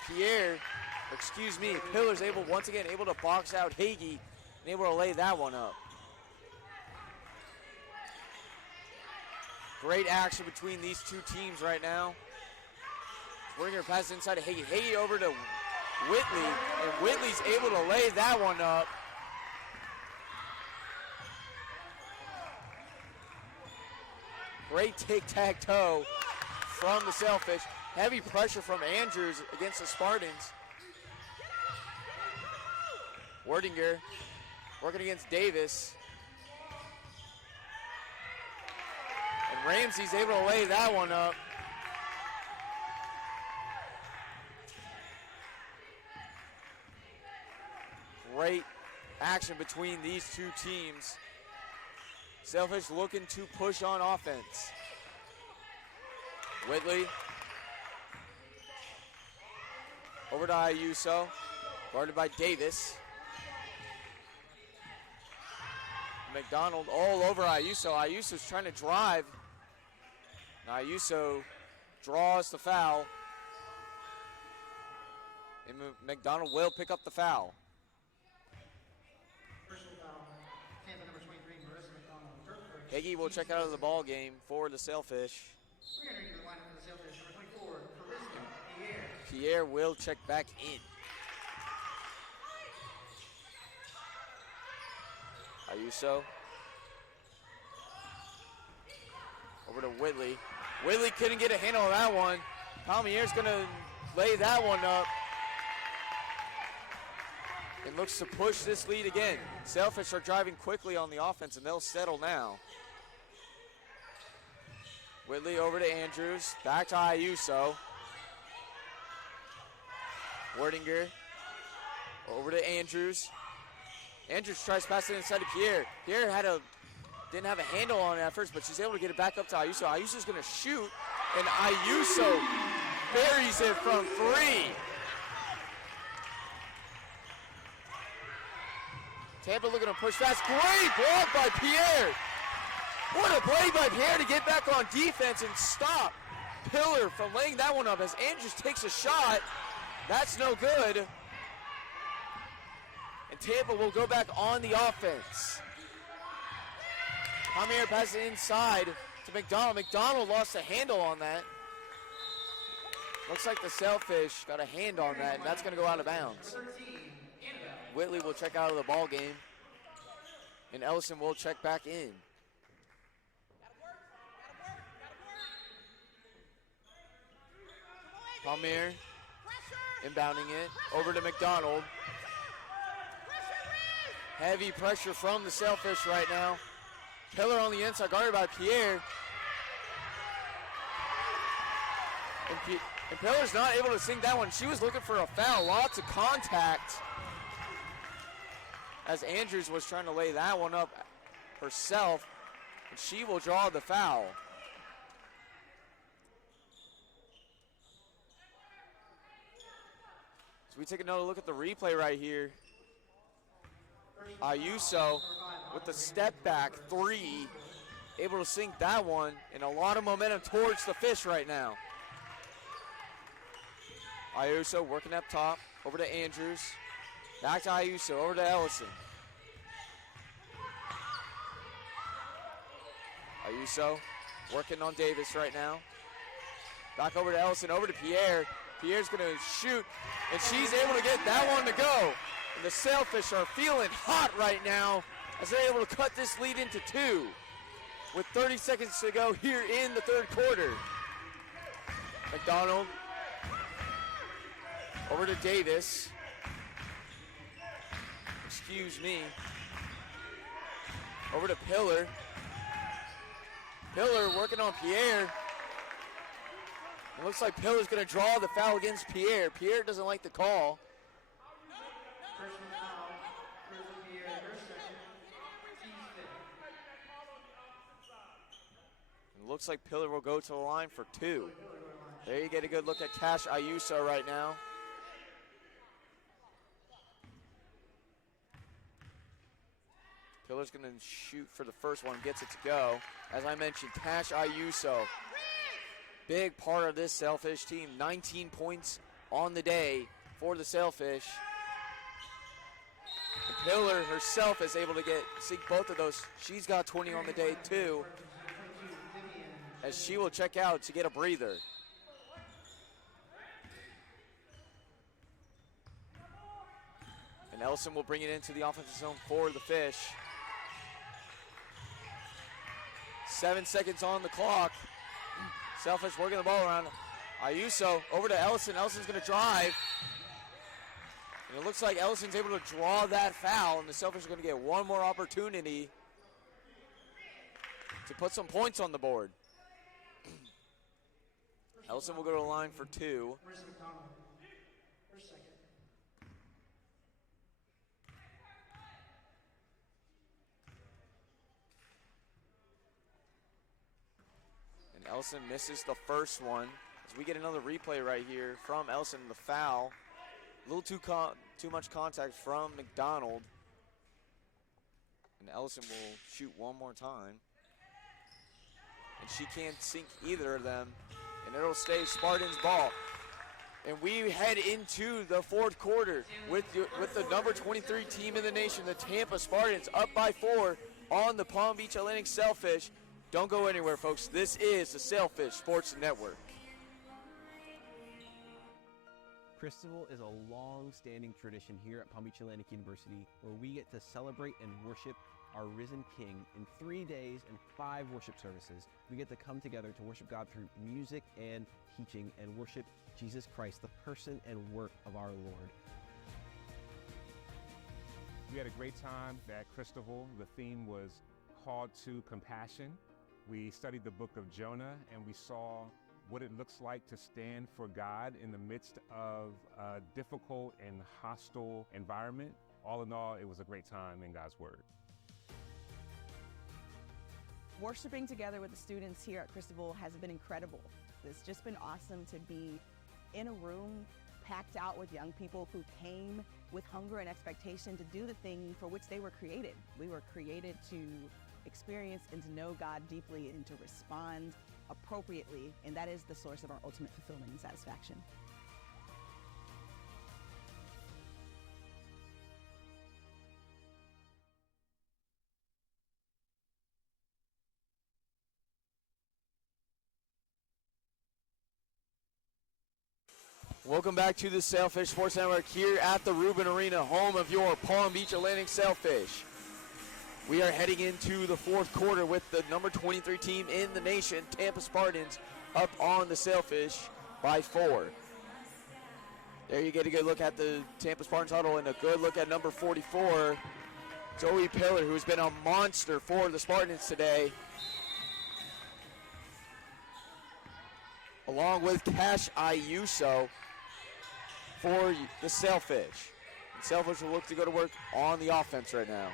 Pillar's once again able to box out Hagee and able to lay that one up. Great action between these two teams right now. Wardinger passes inside to Hagee. Hagee over to Whitley, and Whitley's able to lay that one up. Great tic-tac-toe from the Sailfish. Heavy pressure from Andrews against the Spartans. Wardinger working against Davis. And Ramsey's able to lay that one up. Great action between these two teams. Sailfish looking to push on offense. Whitley over to Ayuso, guarded by Davis. McDonald all over Ayuso. Ayuso's trying to drive. Now Ayuso draws the foul. And McDonald will pick up the foul. Hagee will check out of the ball game for the Sailfish. Pierre will check back in. Ayuso over to Whitley. Whitley couldn't get a handle on that one. Palmier's going to lay that one up. And looks to push this lead again. Sailfish are driving quickly on the offense, and they'll settle now. Whitley over to Andrews. Back to Ayuso. Wardinger over to Andrews. Andrews tries to pass it inside to Pierre. Pierre didn't have a handle on it at first, but she's able to get it back up to Ayuso. Ayuso's going to shoot, and Ayuso buries it from 3. Tampa looking to push fast. Great block by Pierre. What a play by Pierre to get back on defense and stop Pillar from laying that one up as Andrews takes a shot. That's no good. And Tampa will go back on the offense. Palmier passes it inside to McDonald. McDonald lost a handle on that. Looks like the Sailfish got a hand on that, and that's going to go out of bounds. Whitley will check out of the ball game, and Ellison will check back in. Palmier inbounding it over to McDonald. Heavy pressure from the Sailfish right now. Pillar on the inside, guarded by Pierre. And Pillar's not able to sink that one. She was looking for a foul. Lots of contact as Andrews was trying to lay that one up herself. And she will draw the foul. So we take another look at the replay right here. Ayuso with the step back three, able to sink that one, and a lot of momentum towards the Fish right now. Ayuso working up top, over to Andrews, back to Ayuso, over to Ellison. Ayuso working on Davis right now. Back over to Ellison, over to Pierre. Pierre's gonna shoot, and she's able to get that one to go. And the Sailfish are feeling hot right now as they're able to cut this lead into 2 with 30 seconds to go here in the third quarter. McDonald over to Davis. Excuse me. Over to Pillar. Pillar working on Pierre. It looks like Pillar's going to draw the foul against Pierre. Pierre doesn't like the call. It looks like Pillar will go to the line for 2. There you get a good look at Cash Ayuso right now. Pillar's going to shoot for the first one, gets it to go. As I mentioned, Cash Ayuso, big part of this Sailfish team. 19 points on the day for the Sailfish. And Pillar herself is able to sink both of those. She's got 20 on the day too, as she will check out to get a breather. And Ellison will bring it into the offensive zone for the Fish. 7 seconds on the clock. Sailfish working the ball around. Ayuso over to Ellison. Ellison's going to drive. And it looks like Ellison's able to draw that foul, and the Sailfish are going to get one more opportunity to put some points on the board. Ellison will go to the line for 2. Ellison misses the first one. As we get another replay right here from Ellison, the foul. A little too much contact from McDonald. And Ellison will shoot one more time. And she can't sink either of them. And it'll stay Spartans ball. And we head into the fourth quarter with the number 23 team in the nation, the Tampa Spartans, up by 4 on the Palm Beach Atlantic Sailfish. Don't go anywhere, folks. This is the Sailfish Sports Network. Christival is a long-standing tradition here at Palm Beach Atlantic University where we get to celebrate and worship our risen King in 3 days and 5 worship services. We get to come together to worship God through music and teaching and worship Jesus Christ, the person and work of our Lord. We had a great time at Christival. The theme was called to compassion. We studied the book of Jonah, and we saw what it looks like to stand for God in the midst of a difficult and hostile environment. All in all, it was a great time in God's Word. Worshiping together with the students here at Christival has been incredible. It's just been awesome to be in a room packed out with young people who came with hunger and expectation to do the thing for which they were created. We were created to experience and to know God deeply and to respond appropriately, and that is the source of our ultimate fulfillment and satisfaction. Welcome back to the Sailfish Sports Network here at the Rubin Arena, home of your Palm Beach Atlantic Sailfish. We are heading into the fourth quarter with the number 23 team in the nation, Tampa Spartans, up on the Sailfish by 4. There you get a good look at the Tampa Spartans huddle and a good look at number 44, Joey Pillar, who's been a monster for the Spartans today. Along with Cash Ayuso for the Sailfish. And Sailfish will look to go to work on the offense right now.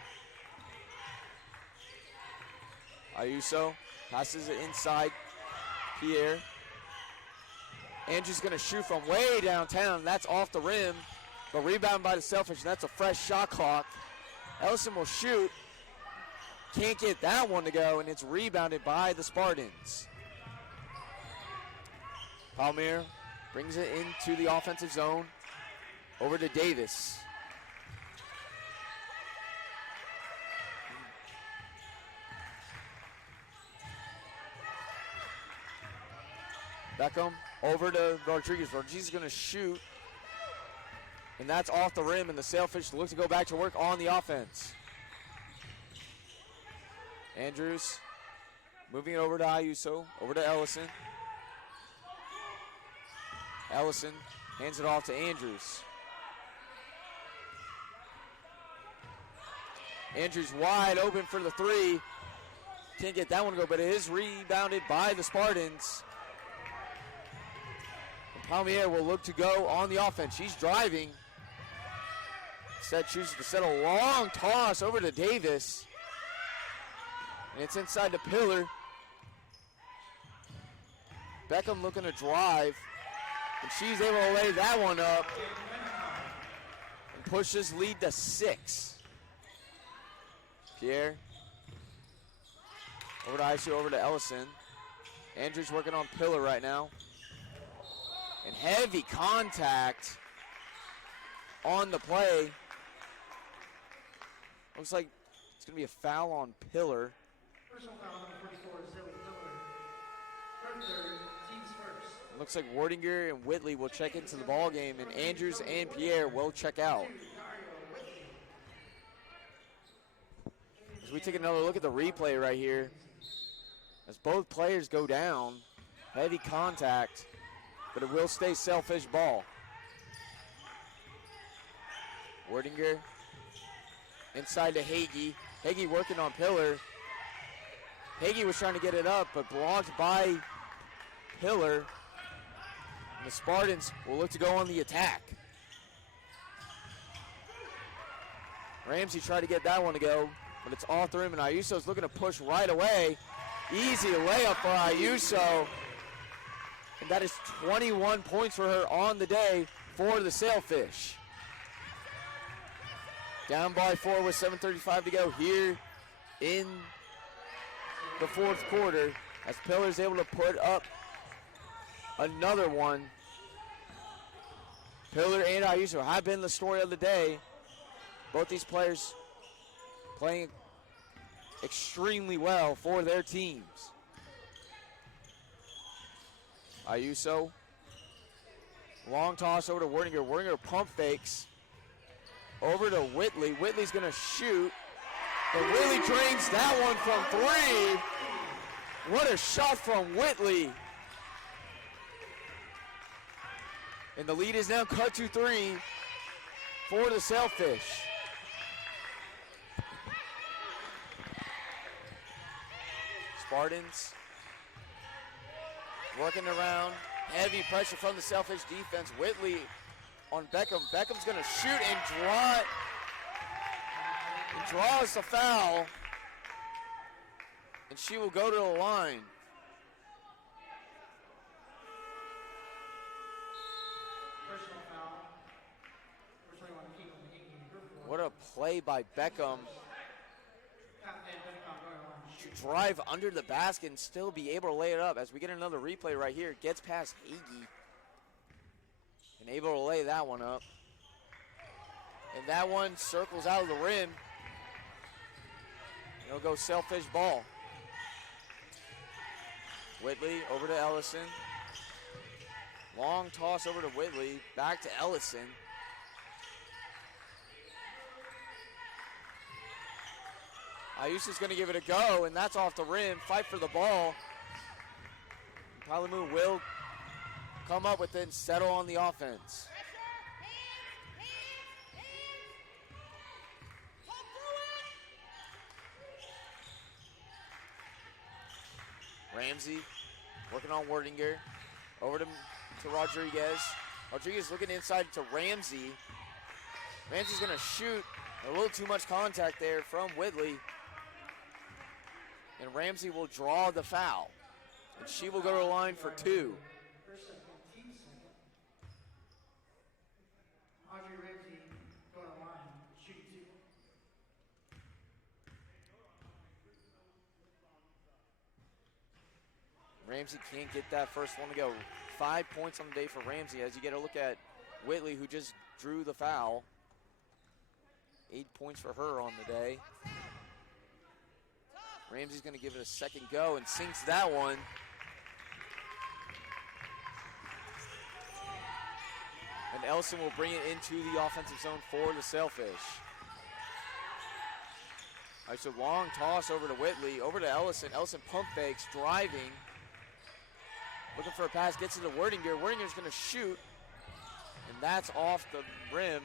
Ayuso passes it inside Pierre. Andrew's going to shoot from way downtown. That's off the rim. But rebound by the Sailfish, and that's a fresh shot clock. Ellison will shoot. Can't get that one to go, and it's rebounded by the Spartans. Palmier brings it into the offensive zone. Over to Davis. Beckham over to Rodriguez. Rodriguez is going to shoot. And that's off the rim, and the Sailfish look to go back to work on the offense. Andrews moving it over to Ayuso, over to Ellison. Ellison hands it off to Andrews. Andrews wide open for the three. Can't get that one to go, but it is rebounded by the Spartans. And Palmier will look to go on the offense. She's driving. Instead chooses to set a long toss over to Davis. And it's inside the pillar. Beckham looking to drive. And she's able to lay that one up. And pushes lead to 6. Pierre. Over to Isu, over to Ellison. Andrews working on pillar right now. And heavy contact on the play. Looks like it's going to be a foul on Pillar. Personal foul number 44 is Zoe Pillar. Third, team's first. Looks like Wardinger and Whitley will check into the ball game, and Andrews and Pierre will check out. As we take another look at the replay right here, as both players go down, heavy contact, but it will stay Sailfish ball. Wardinger inside to Hagee. Hagee working on Pillar. Hagee was trying to get it up, but blocked by Pillar. And the Spartans will look to go on the attack. Ramsey tried to get that one to go, but it's off the rim, and Ayuso's looking to push right away. Easy layup for Ayuso. And that is 21 points for her on the day for the Sailfish. Down by 4 with 7:35 to go here in the fourth quarter, as Pillar's able to put up another one. Pillar and Ayuso have been the story of the day. Both these players playing extremely well for their teams. Ayuso, long toss over to Werninger. Werninger pump fakes over to Whitley. Whitley's going to shoot, but Whitley drains that one from 3. What a shot from Whitley. And the lead is now cut to 3 for the Sailfish. Spartans working around. Heavy pressure from the Sailfish defense. Whitley on Beckham. Beckham's going to shoot and draws the foul. And she will go to the line. What a play by Beckham to drive under the basket and still be able to lay it up. As we get another replay right here, gets past Hagee and able to lay that one up. And that one circles out of the rim. It'll go Sailfish ball. Whitley over to Ellison. Long toss over to Whitley. Back to Ellison. Ayuso's going to give it a go, and that's off the rim. Fight for the ball. Palamu will come up with it and settle on the offense. Ramsey working on Wordinger. Over to Rodriguez. Rodriguez looking inside to Ramsey. Ramsey's going to shoot. A little too much contact there from Whitley. And Ramsey will draw the foul. And she will go to the line for 2. First second, team second. Audrey Ramsey going to line, shooting 2. Ramsey can't get that first one to go. 5 points on the day for Ramsey as you get a look at Whitley, who just drew the foul. 8 points for her on the day. Ramsey's going to give it a second go and sinks that one. And Ellison will bring it into the offensive zone for the Sailfish. All right, so long toss over to Whitley, over to Ellison. Ellison pump fakes, driving. Looking for a pass, gets it to Wordinger. Wordinger's going to shoot, and that's off the rim.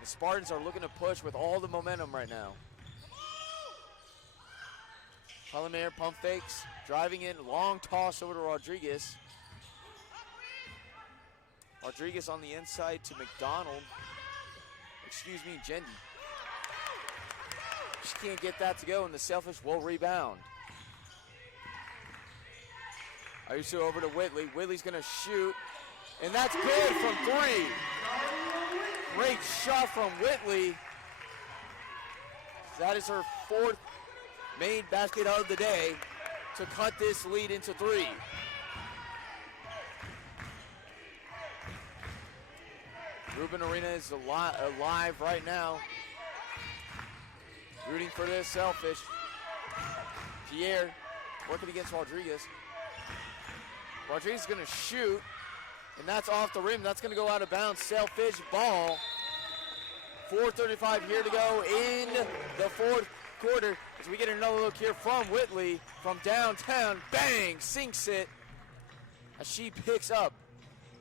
The Spartans are looking to push with all the momentum right now. Palomere pump fakes, driving in, long toss over to Rodriguez. Rodriguez on the inside to McDonald. Jendi. She can't get that to go, and the Sailfish will rebound. Ayuso over to Whitley. Whitley's going to shoot, and that's good from 3. Great shot from Whitley. That is her 4th made basket of the day to cut this lead into 3. Rubin Arena is alive right now. Rooting for this Sailfish. Pierre working against Rodriguez. Rodriguez is going to shoot, and that's off the rim. That's going to go out of bounds. Sailfish ball. 4:35 here to go in the 4th quarter as we get another look here from Whitley from downtown. Bang! Sinks it as she picks up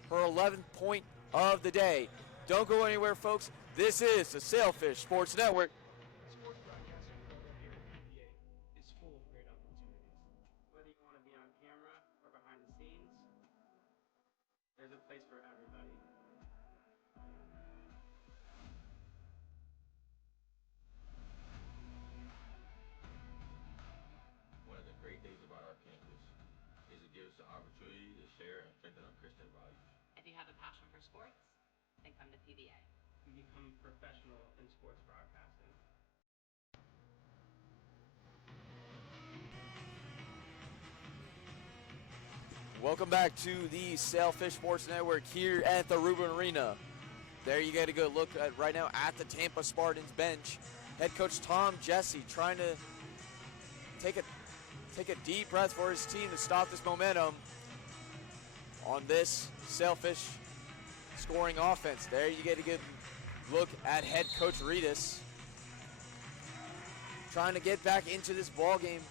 her 11th point of the day. Don't go anywhere, folks. This is the Sailfish Sports Network. Sports broadcasting program here at PBA is full of great opportunities. Whether you want to be on camera or behind the scenes, there's a place for everybody. One of the great things about our campus is it gives us the opportunity to share and strengthen our Christian values. If you have a passion for sports, then come to PBA. And become professional in sports broadcasting. Welcome back to the Sailfish Sports Network here at the Rubin Arena. There you get a good look at right now at the Tampa Spartans bench. Head coach Tom Jesse trying to take a deep breath for his team to stop this momentum on this Sailfish scoring offense. There you get a good look at head coach Reedus trying to get back into this ball game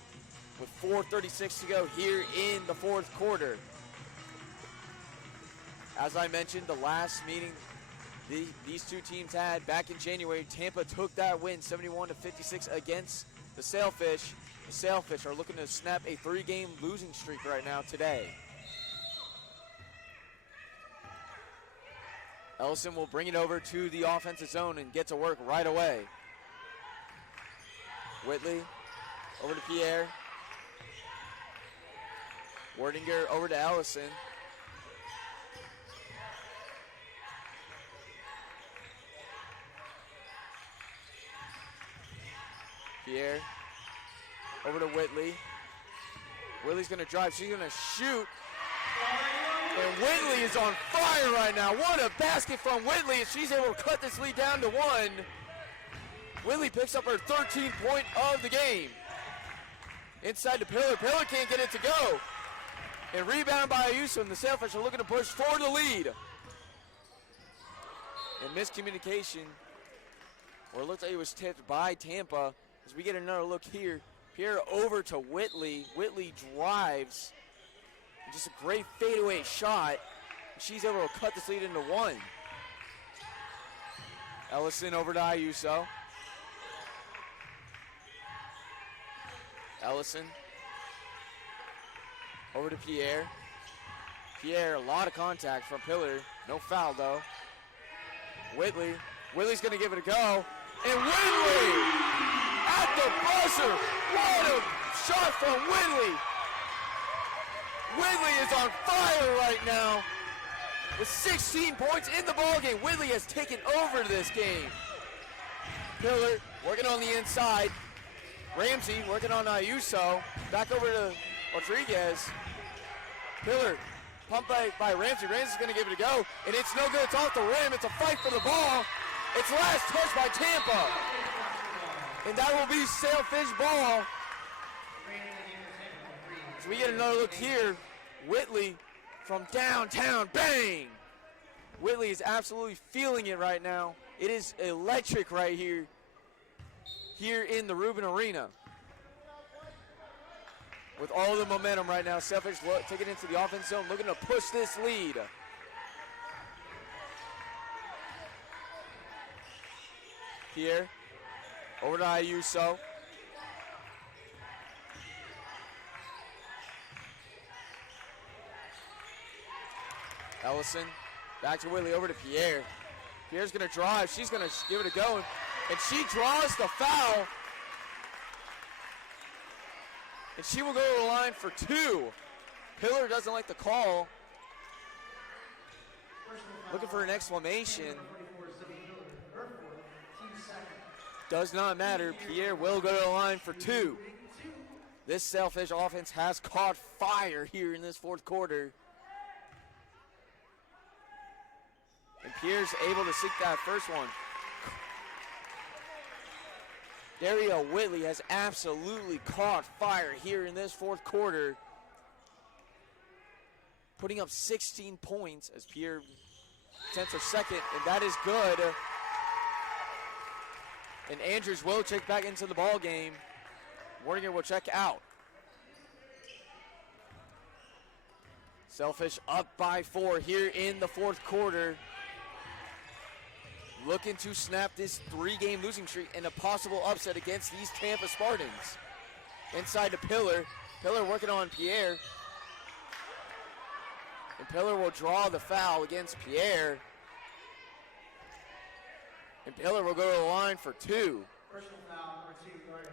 with 4:36 to go here in the 4th quarter. As I mentioned, the last meeting these two teams had back in January, Tampa took that win 71-56 against the Sailfish. The Sailfish are looking to snap a 3-game losing streak right now today. Ellison will bring it over to the offensive zone and get to work right away. Whitley over to Pierre. Wordinger over to Ellison. Pierre over to Whitley. Whitley's going to drive. She's going to shoot. And Whitley is on fire right now. What a basket from Whitley. She's able to cut this lead down to 1. Whitley picks up her 13th point of the game. Inside to Pillar. Pillar can't get it to go. And rebound by Ayuso, and the Sailfish are looking to push for the lead. And miscommunication, or it looked like it was tipped by Tampa. As we get another look here, Pierre over to Whitley. Whitley drives. Just a great fadeaway shot. She's able to cut this lead into 1. Ellison over to Ayuso. Ellison Over to Pierre. Pierre, a lot of contact from Pillar. No foul, though. Whitley. Whitley's going to give it a go. And Whitley at the buzzer. What a shot from Whitley. Whitley is on fire right now with 16 points in the ballgame. Whitley has taken over this game. Pillar working on the inside. Ramsey working on Ayuso. Back over to Rodriguez. Pillar pumped by Ramsey. Ramsey's going to give it a go, and it's no good. It's off the rim. It's a fight for the ball. It's last touch by Tampa. And that will be Sailfish ball. As we get another look here, Whitley from downtown, bang! Whitley is absolutely feeling it right now. It is electric right here in the Rubin Arena. With all the momentum right now, Sailfish taking it into the offense zone, looking to push this lead. Pierre, over to Ayuso. Ellison, back to Whitley, over to Pierre. Pierre's going to drive. She's going to give it a go, and she draws the foul. And she will go to the line for 2. Pillar doesn't like the call. Looking for an exclamation. Does not matter. Pierre will go to the line for 2. This Sailfish offense has caught fire here in this fourth quarter. And Pierre's able to sink that first one. Dario Whitley has absolutely caught fire here in this fourth quarter, putting up 16 points as Pierre attempts her second, and that is good. And Andrews will check back into the ball game. Warninger will check out. Sailfish up by 4 here in the fourth quarter. Looking to snap this 3-game losing streak and a possible upset against these Tampa Spartans. Inside to Pillar. Pillar working on Pierre. And Pillar will draw the foul against Pierre. And Pillar will go to the line for 2.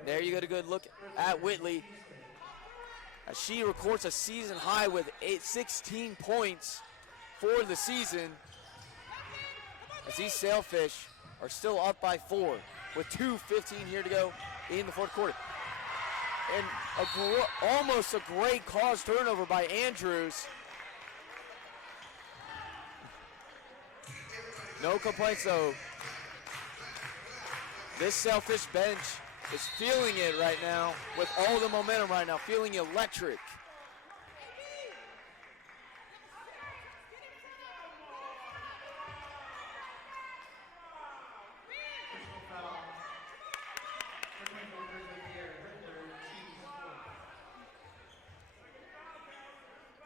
There you get a good look at Whitley, as she records a season high with 16 points for the season. As these Sailfish are still up by 4 with 2:15 here to go in the fourth quarter. And almost a great cause turnover by Andrews. No complaints though. This Sailfish bench is feeling it right now with all the momentum right now, feeling electric.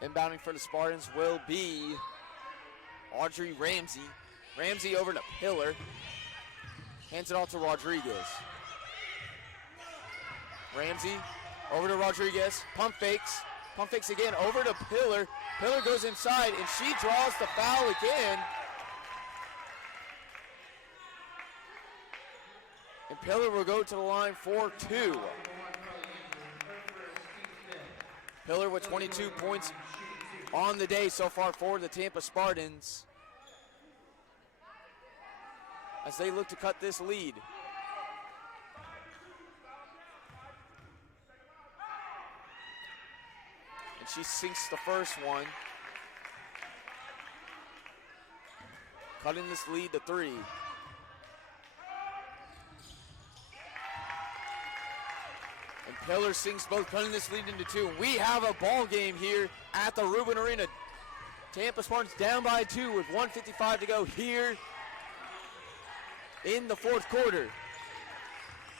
Inbounding for the Spartans will be Audrey Ramsey. Ramsey over to Pillar. Hands it off to Rodriguez. Ramsey over to Rodriguez. Pump fakes. Pump fakes again over to Pillar. Pillar goes inside and she draws the foul again. And Pillar will go to the line for 2. Pillar with 22 points on the day so far for the Tampa Spartans, as they look to cut this lead. And she sinks the first one, cutting this lead to 3. And Pillar sinks both, cutting this lead into 2. We have a ball game here at the Rubin Arena. Tampa Spartans down by 2 with 1:55 to go here in the fourth quarter.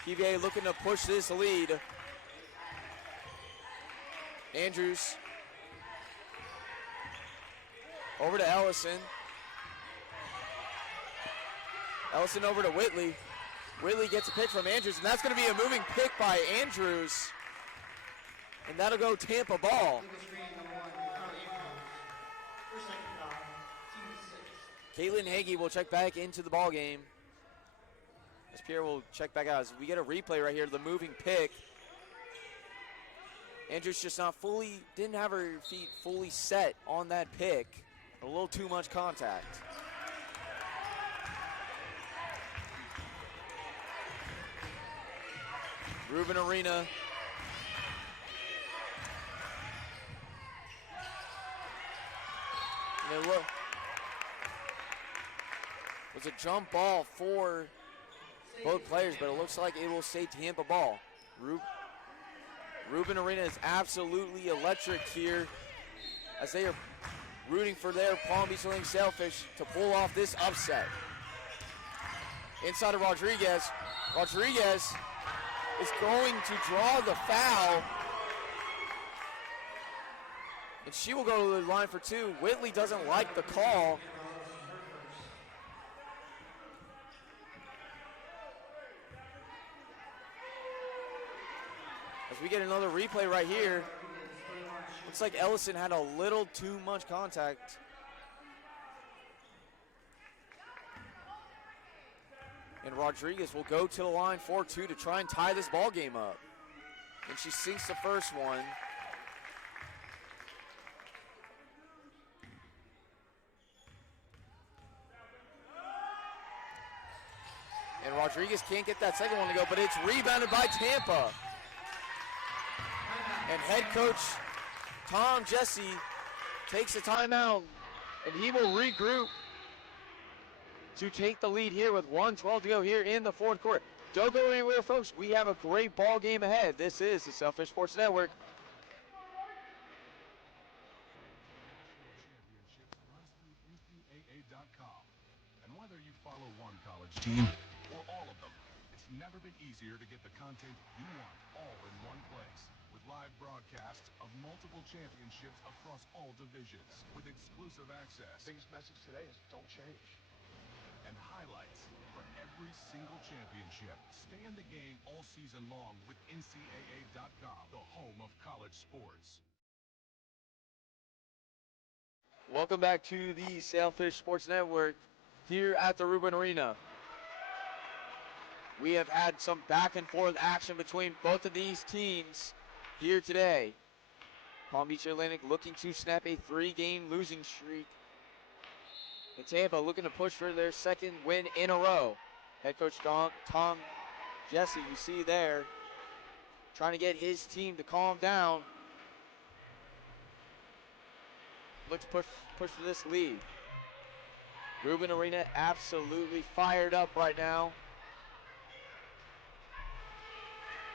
PVA looking to push this lead. Andrews over to Ellison. Ellison over to Whitley. Whitley gets a pick from Andrews, and that's going to be a moving pick by Andrews. And that'll go Tampa ball. Caitlin Hagee will check back into the ball game. As Pierre will check back out. As we get a replay right here, the moving pick. Andrews just didn't have her feet fully set on that pick. A little too much contact. Ruben Arena. And it was a jump ball for both players, but it looks like it will stay Tampa ball. Ruben Arena is absolutely electric here as they are rooting for their Palm Beach Link Sailfish to pull off this upset. Inside of Rodriguez. Rodriguez is going to draw the foul. And she will go to the line for two. Whitley doesn't like the call. As we get another replay right here. Looks like Ellison had a little too much contact. And Rodriguez will go to the line for two to try and tie this ball game up. And she sinks the first one. And Rodriguez can't get that second one to go, but it's rebounded by Tampa. And head coach Tom Jesse takes a timeout, and he will regroup to take the lead here with 1:12 to go here in the fourth quarter. Don't go anywhere, folks. We have a great ball game ahead. This is the Sailfish Sports Network. And whether you follow one college team or all of them, it's never been easier to get the content you want all in one place. With live broadcasts of multiple championships across all divisions, with exclusive access. Biggest message today is don't change. And highlights for every single championship. Stay in the game all season long with NCAA.com, the home of college sports. Welcome back to the Sailfish Sports Network here at the Ruben Arena. We have had some back and forth action between both of these teams here today. Palm Beach Atlantic looking to snap a 3-game losing streak. And Tampa looking to push for their second win in a row. Head coach Tom Jesse, you see there, trying to get his team to calm down. Look to push for this lead. Ruben Arena absolutely fired up right now.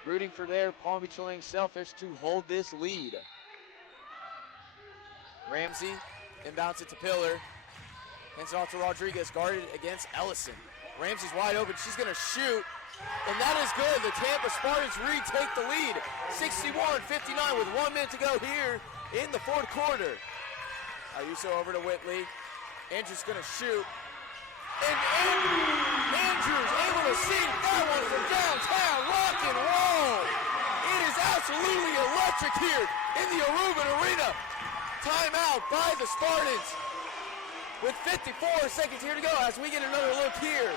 Rooting for their Palm Beach Link Sailfish to hold this lead. Ramsey inbounds it to Pillar. Hands it off to Rodriguez, guarded against Ellison. Ramsey's wide open, she's gonna shoot, and that is good. The Tampa Spartans retake the lead. 61-59 with 1 minute to go here in the fourth quarter. Ayuso over to Whitley. Andrews gonna shoot. And Andrews able to sink that one from downtown. Rock and roll. It is absolutely electric here in the Ruben Arena. Timeout by the Spartans. With 54 seconds here to go as we get another look here.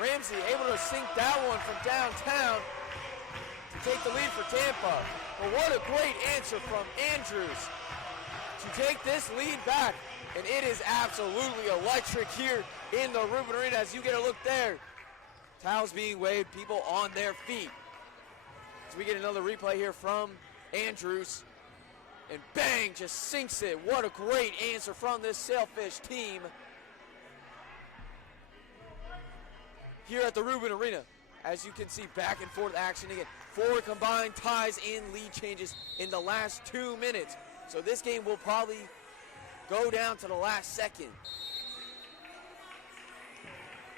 Ramsey able to sink that one from downtown to take the lead for Tampa. But what a great answer from Andrews to take this lead back. And it is absolutely electric here in the Ruben Arena as you get a look there. Towels being waved, people on their feet. As we get another replay here from Andrews. And bang, just sinks it. What a great answer from this Sailfish team here at the Ruben Arena. As you can see, back and forth action again. 4 combined ties and lead changes in the last 2 minutes. So this game will probably go down to the last second.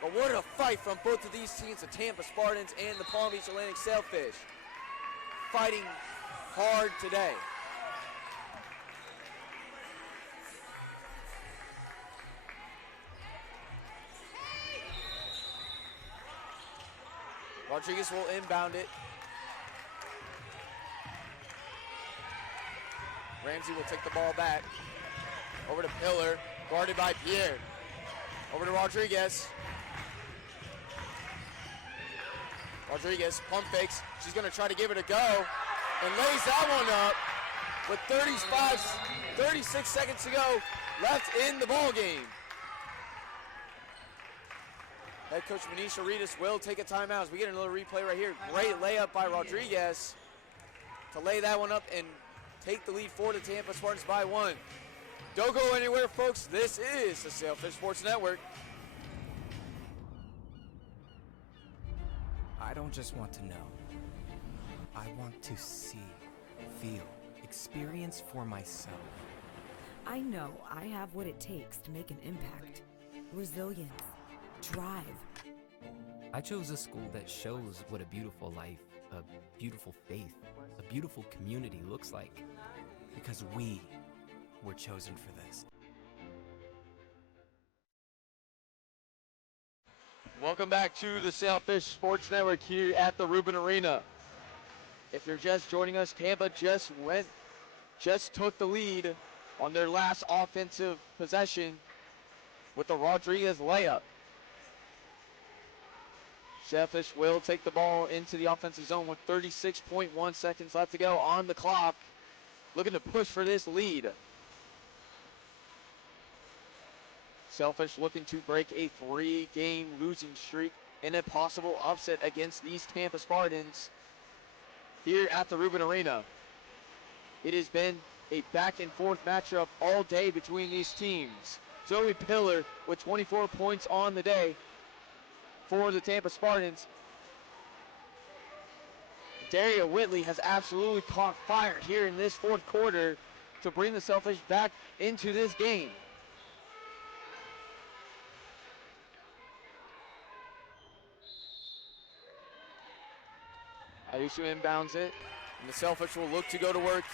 But what a fight from both of these teams, the Tampa Spartans and the Palm Beach Atlantic Sailfish. Fighting hard today. Rodriguez will inbound it. Ramsey will take the ball back. Over to Pillar, guarded by Pierre. Over to Rodriguez. Rodriguez pump fakes. She's going to try to give it a go and lays that one up with 36 seconds to go left in the ball game. Head coach Manisha Reedus will take a timeout as we get another replay right here. Great layup by Rodriguez to lay that one up and take the lead for the Tampa Spartans by 1. Don't go anywhere, folks. This is the Sailfish Sports Network. I don't just want to know. I want to see, feel, experience for myself. I know I have what it takes to make an impact. Resilience. Drive. I chose a school that shows what a beautiful life, a beautiful faith, a beautiful community looks like. Because we were chosen for this. Welcome back to the Sailfish Sports Network here at the Rubin Arena. If you're just joining us, Tampa just took the lead on their last offensive possession with the Rodriguez layup. Sailfish will take the ball into the offensive zone with 36.1 seconds left to go on the clock. Looking to push for this lead. Sailfish looking to break a 3-game losing streak in a possible upset against these Tampa Spartans here at the Rubin Arena. It has been a back-and-forth matchup all day between these teams. Zoe Pillar with 24 points on the day for the Tampa Spartans. Daria Whitley has absolutely caught fire here in this fourth quarter to bring the Sailfish back into this game. Ayusu inbounds it, and the Sailfish will look to go to work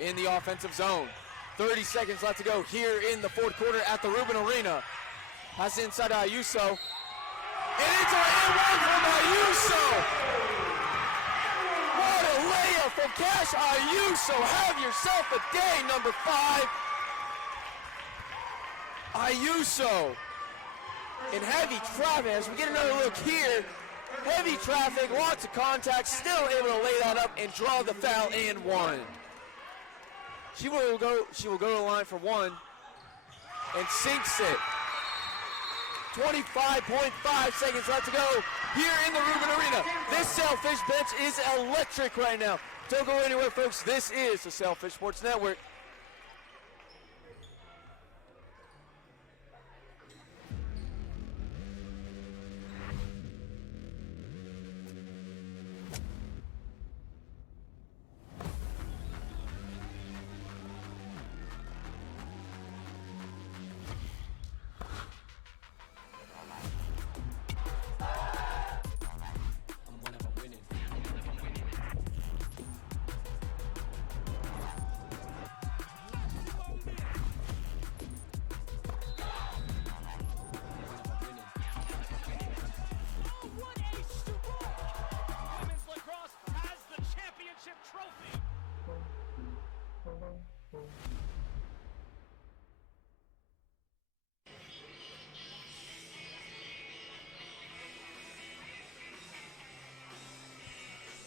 in the offensive zone. 30 seconds left to go here in the fourth quarter at the Rubin Arena. Pass inside to Ayuso, and it's an and 1 from Ayuso! What a layup from Cash Ayuso! Have yourself a day, number 5. Ayuso in heavy traffic as we get another look here. Heavy traffic, lots of contact, still able to lay that up and draw the foul and 1. She will go to the line for 1 and sinks it. 25.5 seconds left to go here in the Rubin Arena. This Sailfish bench is electric right now. Don't go anywhere, folks. This is the Sailfish Sports Network.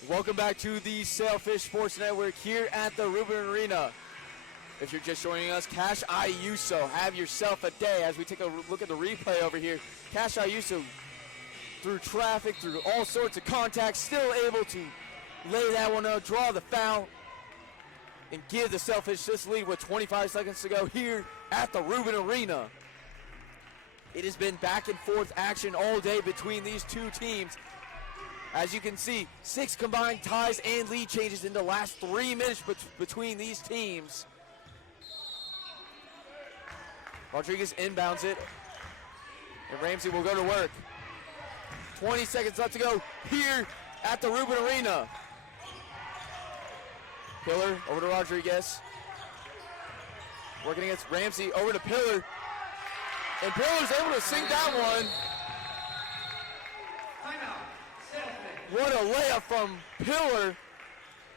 Welcome back to the Sailfish Sports Network here at the Rubin Arena. If you're just joining us, Cash Ayuso, have yourself a day as we take a look at the replay over here. Cash Ayuso, through traffic, through all sorts of contacts, still able to lay that one out, draw the foul, and give the Sailfish this lead with 25 seconds to go here at the Rubin Arena. It has been back and forth action all day between these two teams. As you can see, 6 combined ties and lead changes in the last 3 minutes between these teams. Rodriguez inbounds it, and Ramsey will go to work. 20 seconds left to go here at the Rubin Arena. Pillar over to Rodriguez. Working against Ramsey, over to Pillar. And Pillar's able to sink that one. What a layup from Pillar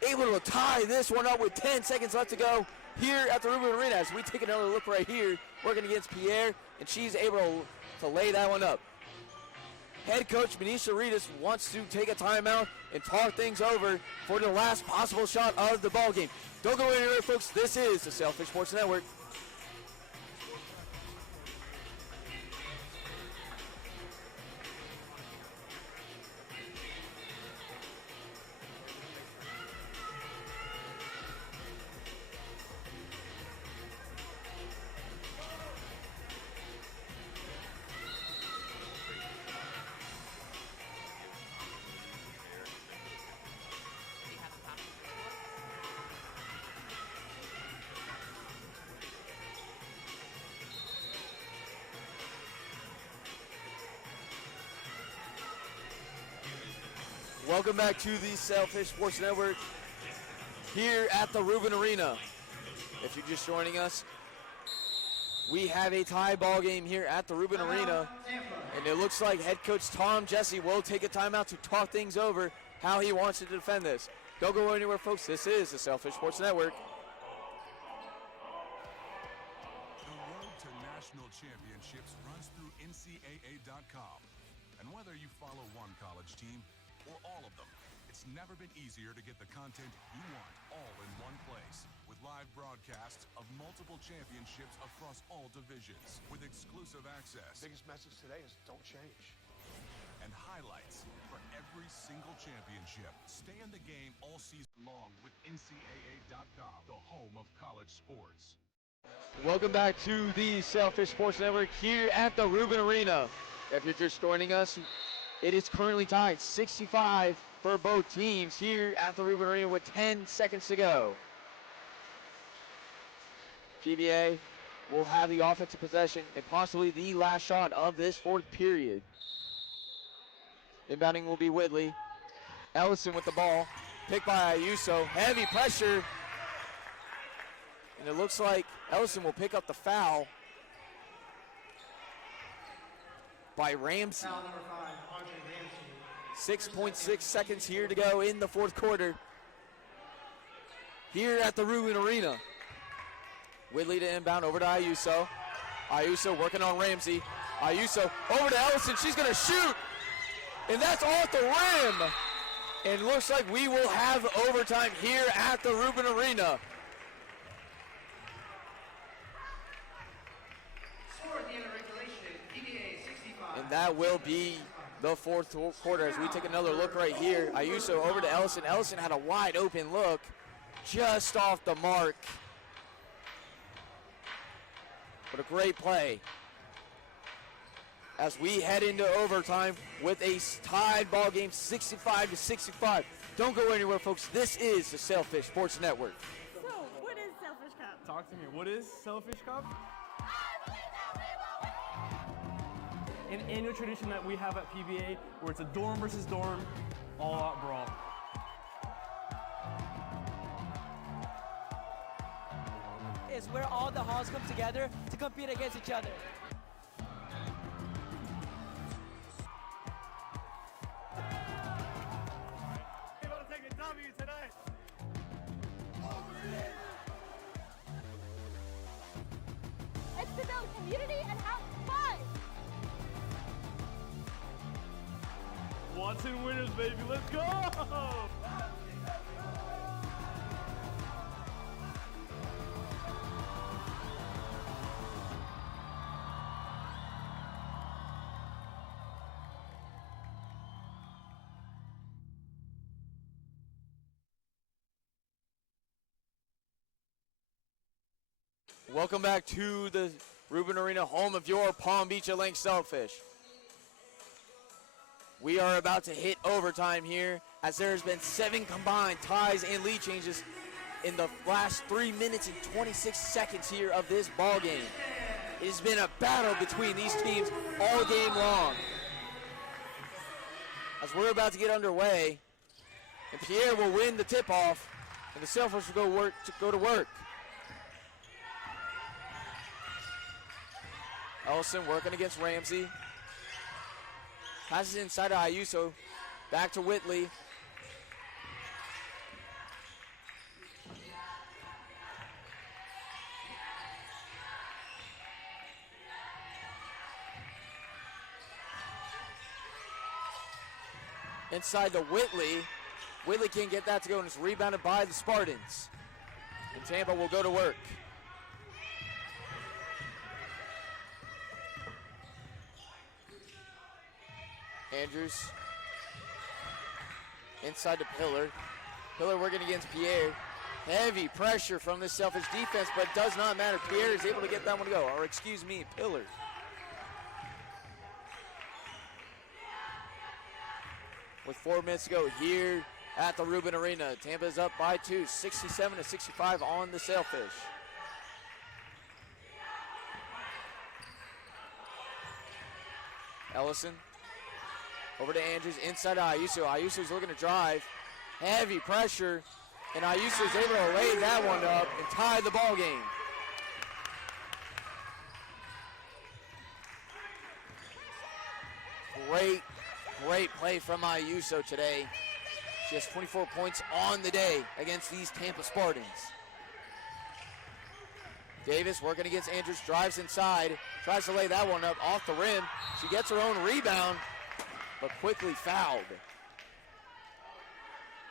able to tie this one up with 10 seconds left to go here at the Rubin Arena. As we take another look right here, working against Pierre, and she's able to lay that one up. Head coach Manisha Reedus wants to take a timeout and talk things over for the last possible shot of the ball game. Don't go anywhere, folks. This is the Sailfish Sports Network. Welcome back to the Sailfish Sports Network here at the Rubin Arena. If you're just joining us, we have a tie ball game here at the Rubin Arena, and it looks like head coach Tom Jesse will take a timeout to talk things over how he wants to defend this. Don't go anywhere, folks. This is the Sailfish Sports Network. The road to national championships runs through NCAA.com. And whether you follow one college team or all of them, it's never been easier to get the content you want all in one place. With live broadcasts of multiple championships across all divisions, with exclusive access. Biggest message today is don't change. And highlights for every single championship. Stay in the game all season long with NCAA.com, the home of college sports. Welcome back to the Sailfish Sports Network here at the Rubin Arena. If you're just joining us, it is currently tied 65 for both teams here at the Rubin Arena with 10 seconds to go. PBA will have the offensive possession and possibly the last shot of this fourth period. Inbounding will be Whitley. Ellison with the ball, picked by Ayuso. Heavy pressure. And it looks like Ellison will pick up the foul by Ramsey. Foul number 5, Andre Ramsey. 6.6 seconds here to go in the fourth quarter here at the Rubin Arena. Whitley to inbound over to Ayuso. Ayuso working on Ramsey. Ayuso over to Ellison. She's going to shoot. And that's off the rim. And it looks like we will have overtime here at the Rubin Arena. Score at the end of regulation, PBA 65. And that will be the fourth quarter as we take another look right here. Ayuso over to Ellison. Ellison had a wide open look just off the mark. But a great play as we head into overtime with a tied ball game, 65-65. Don't go anywhere, folks. This is the Sailfish Sports Network. So, what is Sailfish Cup? Talk to me. What is Sailfish Cup? An annual tradition that we have at PBA where it's a dorm versus dorm, all-out brawl. Is where all the halls come together to compete against each other. We're going to take a W tonight. It's to build community and have fun. Watson winners, baby. Let's go! Welcome back to the Rubin Arena, home of your Palm Beach Atlantic Sailfish. We are about to hit overtime here as there has been 7 combined ties and lead changes in the last 3 minutes and 26 seconds here of this ball game. It has been a battle between these teams all game long. As we're about to get underway, and Pierre will win the tip-off, and the Sailfish will go to work. Ellison working against Ramsey. Passes inside to Ayuso. Back to Whitley. Inside to Whitley. Whitley can't get that to go, and it's rebounded by the Spartans. And Tampa will go to work. Andrews. Inside to Pillar. Pillar working against Pierre. Heavy pressure from this Selfish defense, but it does not matter. Pierre is able to get that one to go. Or excuse me, Pillar. With 4 minutes to go here at the Rubin Arena. Tampa is up by 2, 67-65 on the Sailfish. Ellison over to Andrews, inside to Ayuso. Ayuso's looking to drive. Heavy pressure, and Ayuso is able to lay that one up and tie the ball game. Great play from Ayuso today. She has 24 points on the day against these Tampa Spartans. Davis working against Andrews, drives inside, tries to lay that one up off the rim. She gets her own rebound, but quickly fouled.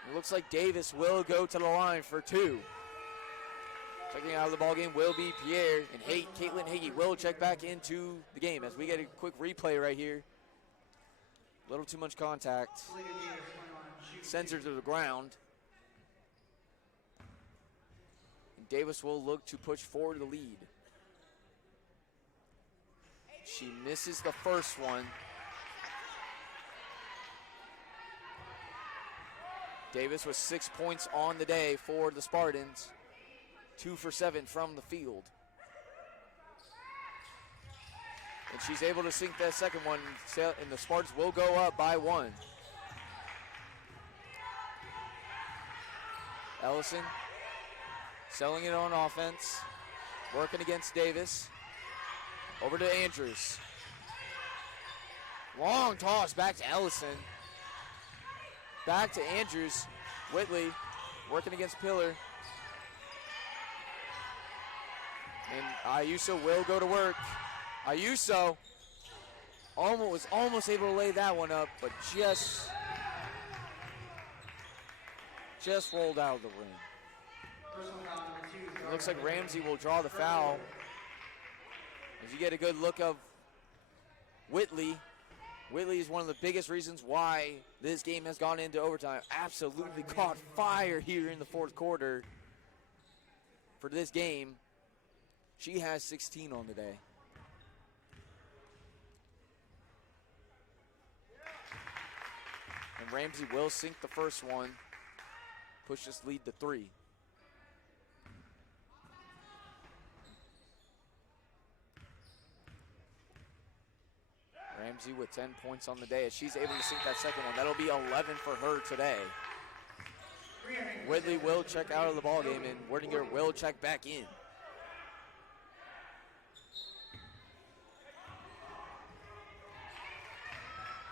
It looks like Davis will go to the line for 2. Checking out of the ball game will be Pierre, and Caitlin Hagee will check back into the game as we get a quick replay right here. A little too much contact. Sends her to the ground. And Davis will look to push forward the lead. She misses the first one. Davis with 6 points on the day for the Spartans. 2 for 7 from the field. And she's able to sink that second one, and the Spartans will go up by 1. Ellison selling it on offense, working against Davis. Over to Andrews. Long toss back to Ellison. Back to Andrews. Whitley working against Pillar. And Ayuso will go to work. Ayuso was almost able to lay that one up, but just rolled out of the rim. It looks like Ramsey will draw the foul. As you get a good look of Whitley. Whitley is one of the biggest reasons why this game has gone into overtime. Absolutely caught fire here in the fourth quarter for this game. She has 16 on the day. And Ramsey will sink the first one, push this lead to 3. Ramsey with 10 points on the day as she's able to sink that second one. That'll be 11 for her today. Whitley will check out of the ballgame, and Werdinger will check back in.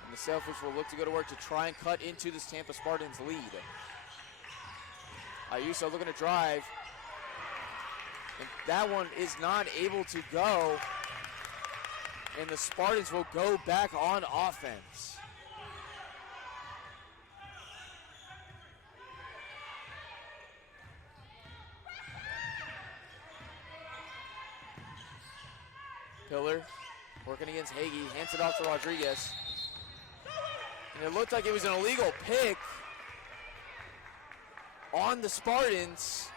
And the Sailfish will look to go to work to try and cut into this Tampa Spartans lead. Ayuso looking to drive. And that one is not able to go. And the Spartans will go back on offense. Pillar working against Hagee, hands it off to Rodriguez. And it looked like it was an illegal pick on the Spartans.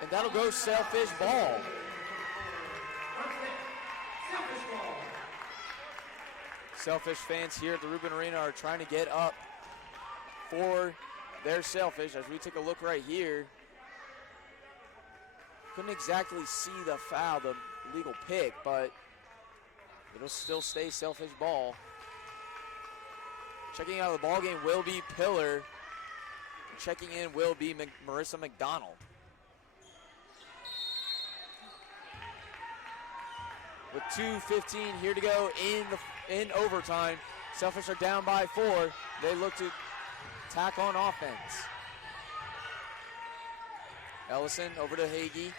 And that'll go Sailfish ball. Sailfish fans here at the Rubin Arena are trying to get up for their Sailfish. As we take a look right here, couldn't exactly see the foul, the legal pick, but it'll still stay Sailfish ball. Checking out of the ball game will be Pillar. Checking in will be Marissa McDonald. With 2:15 here to go in overtime. Sailfish are down by 4. They look to tack on offense. Ellison over to Hagee.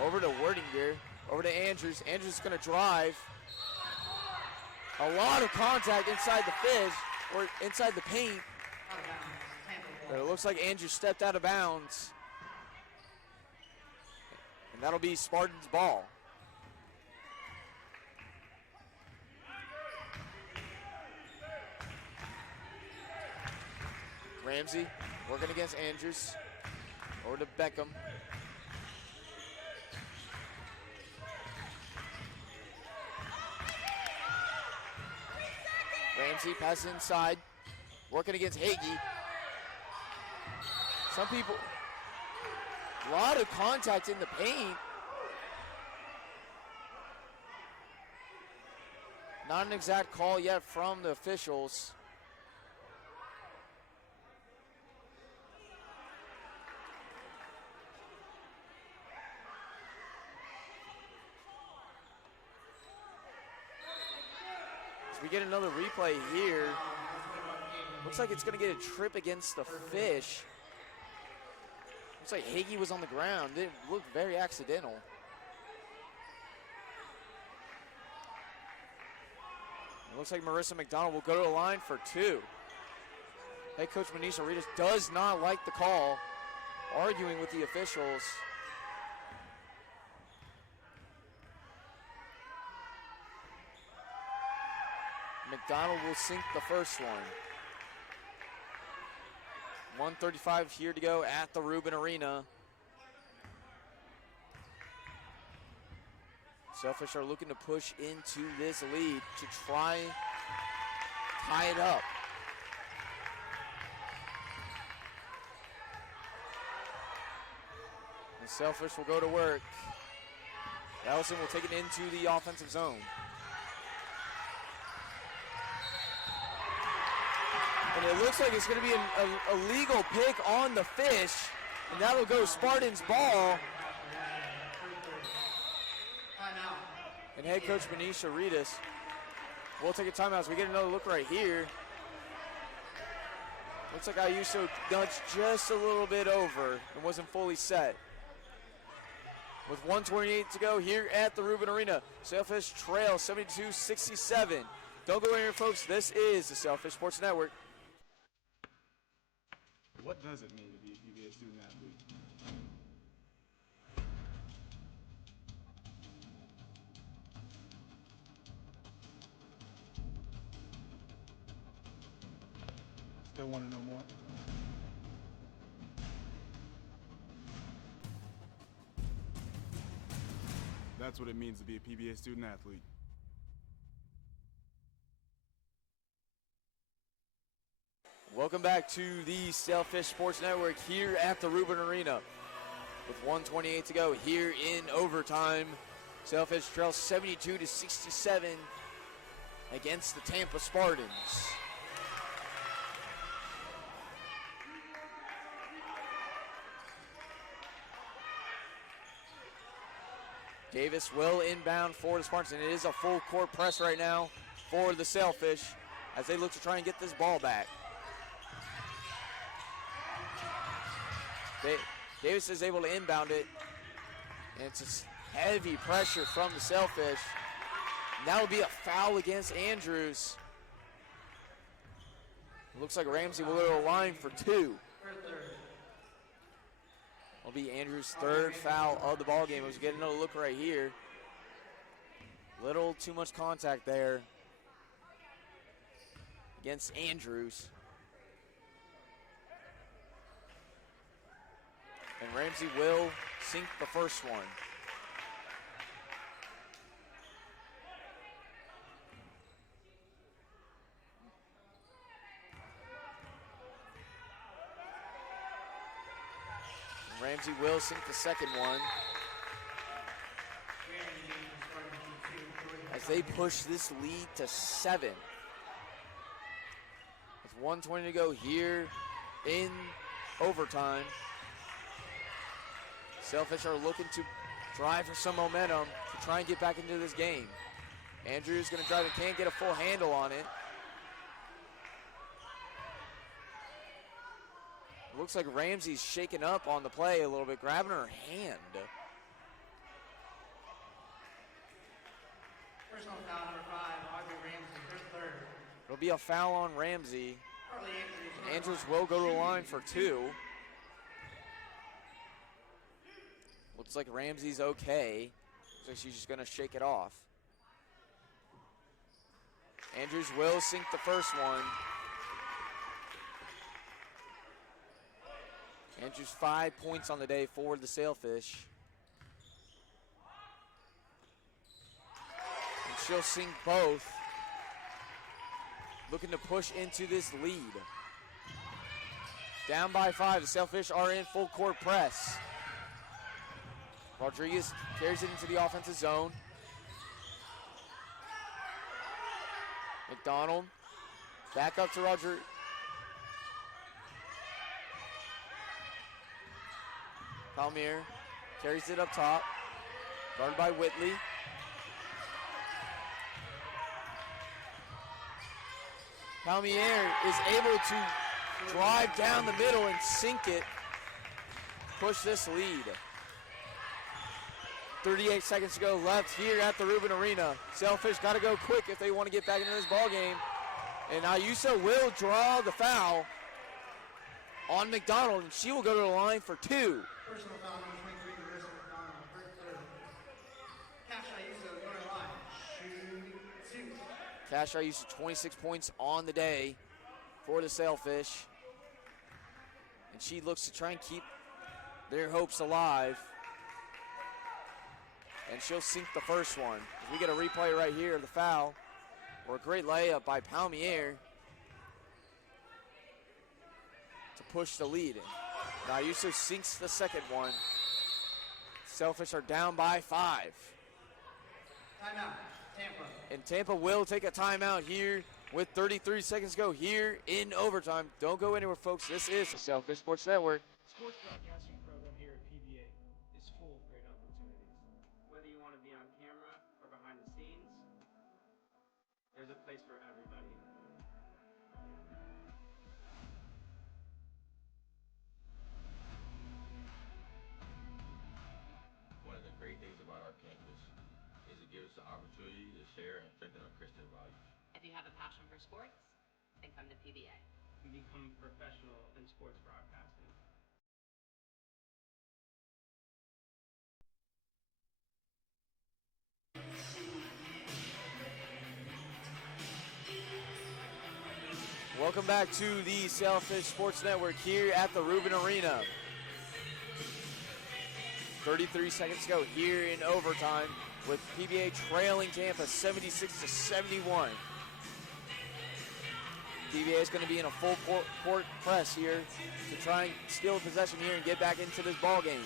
Over to Werdinger. Over to Andrews. Andrews is going to drive. A lot of contact inside the fish, or inside the paint. But it looks like Andrews stepped out of bounds. And that'll be Spartans' ball. Ramsey working against Andrews. Over to Beckham. Ramsey passes inside. Working against Hagee. Some people, a lot of contact in the paint. Not an exact call yet from the officials. We get another replay here. Looks like it's going to get a trip against the fish. Looks like Hagee was on the ground. Didn't look very accidental. It looks like Marissa McDonald will go to the line for two. Head coach Manisha Ritas does not like the call, arguing with the officials. McDonald will sink the first one. 1:35 here to go at the Rubin Arena. Sailfish are looking to push into this lead to try tie it up. The Sailfish will go to work. Allison will take it into the offensive zone. And it looks like it's going to be a legal pick on the fish, and that'll go Spartans' ball. And head coach Manisha Ritas will take a timeout as we get another look right here. Looks like Ayuso nudged just a little bit over and wasn't fully set. With 1:28 to go here at the Rubin Arena, Sailfish trail 72-67. Don't go anywhere, folks. This is the Sailfish Sports Network. What does it mean to be a PBA student athlete? Still want to know more? That's what it means to be a PBA student athlete. Welcome back to the Sailfish Sports Network here at the Rubin Arena. With 1:28 to go here in overtime, Sailfish trails 72-67 against the Tampa Spartans. Davis will inbound for the Spartans, and it is a full court press right now for the Sailfish as they look to try and get this ball back. Davis is able to inbound it, and it's just heavy pressure from the Sailfish. And that will be a foul against Andrews. It looks like Ramsey will go to the line for two. Will be Andrews' third foul of the ball game. As we get another look right here. Little too much contact there against Andrews. And Ramsey will sink the first one. And Ramsey will sink the second one. As they push this lead to 7. With 1:20 to go here in overtime. Sailfish are looking to drive for some momentum to try and get back into this game. Andrews going to drive and can't get a full handle on it. Looks like Ramsey's shaking up on the play a little bit, grabbing her hand. Personal foul number 5, Audrey Ramsey. It'll be a foul on Ramsey. Andrews will go to the line for 2. Looks like Ramsey's okay. Looks like she's just going to shake it off. Andrews will sink the first one. Andrews 5 points on the day for the Sailfish. And she'll sink both. Looking to push into this lead. Down by 5, the Sailfish are in full court press. Rodriguez carries it into the offensive zone. McDonald back up to Roger. Palmier carries it up top. Guarded by Whitley. Palmier is able to drive down the middle and sink it. Push this lead. 38 seconds to go left here at the Rubin Arena. Sailfish got to go quick if they want to get back into this ball game. And Ayuso will draw the foul on McDonald, and she will go to the line for 2. Personal foul number 23, Marissa McDonald. Cash Ayuso going to line. Shoot 2. Cash Ayuso 26 points on the day for the Sailfish. And she looks to try and keep their hopes alive. And she'll sink the first one. We get a replay right here of the foul. Or a great layup by Palmier to push the lead. Now Ayuso sinks the second one. Sailfish are down by 5. Timeout, Tampa. And Tampa will take a timeout here with 33 seconds to go here in overtime. Don't go anywhere, folks. This is the Sailfish Sports Network. Sports broadcasting program here at PBA is full of great opportunities. Whether you want to be on camera or behind the scenes, there's a place for everybody. One of the great things about our campus is it gives us the opportunity to share and strengthen our Christian values. If you have a passion for sports, then come to PBA. And become professional in sports broadcasting. Welcome back to the Sailfish Sports Network here at the Rubin Arena. 33 seconds to go here in overtime with PBA trailing Tampa 76-71. PBA is going to be in a full court press here to try and steal possession here and get back into this ball game.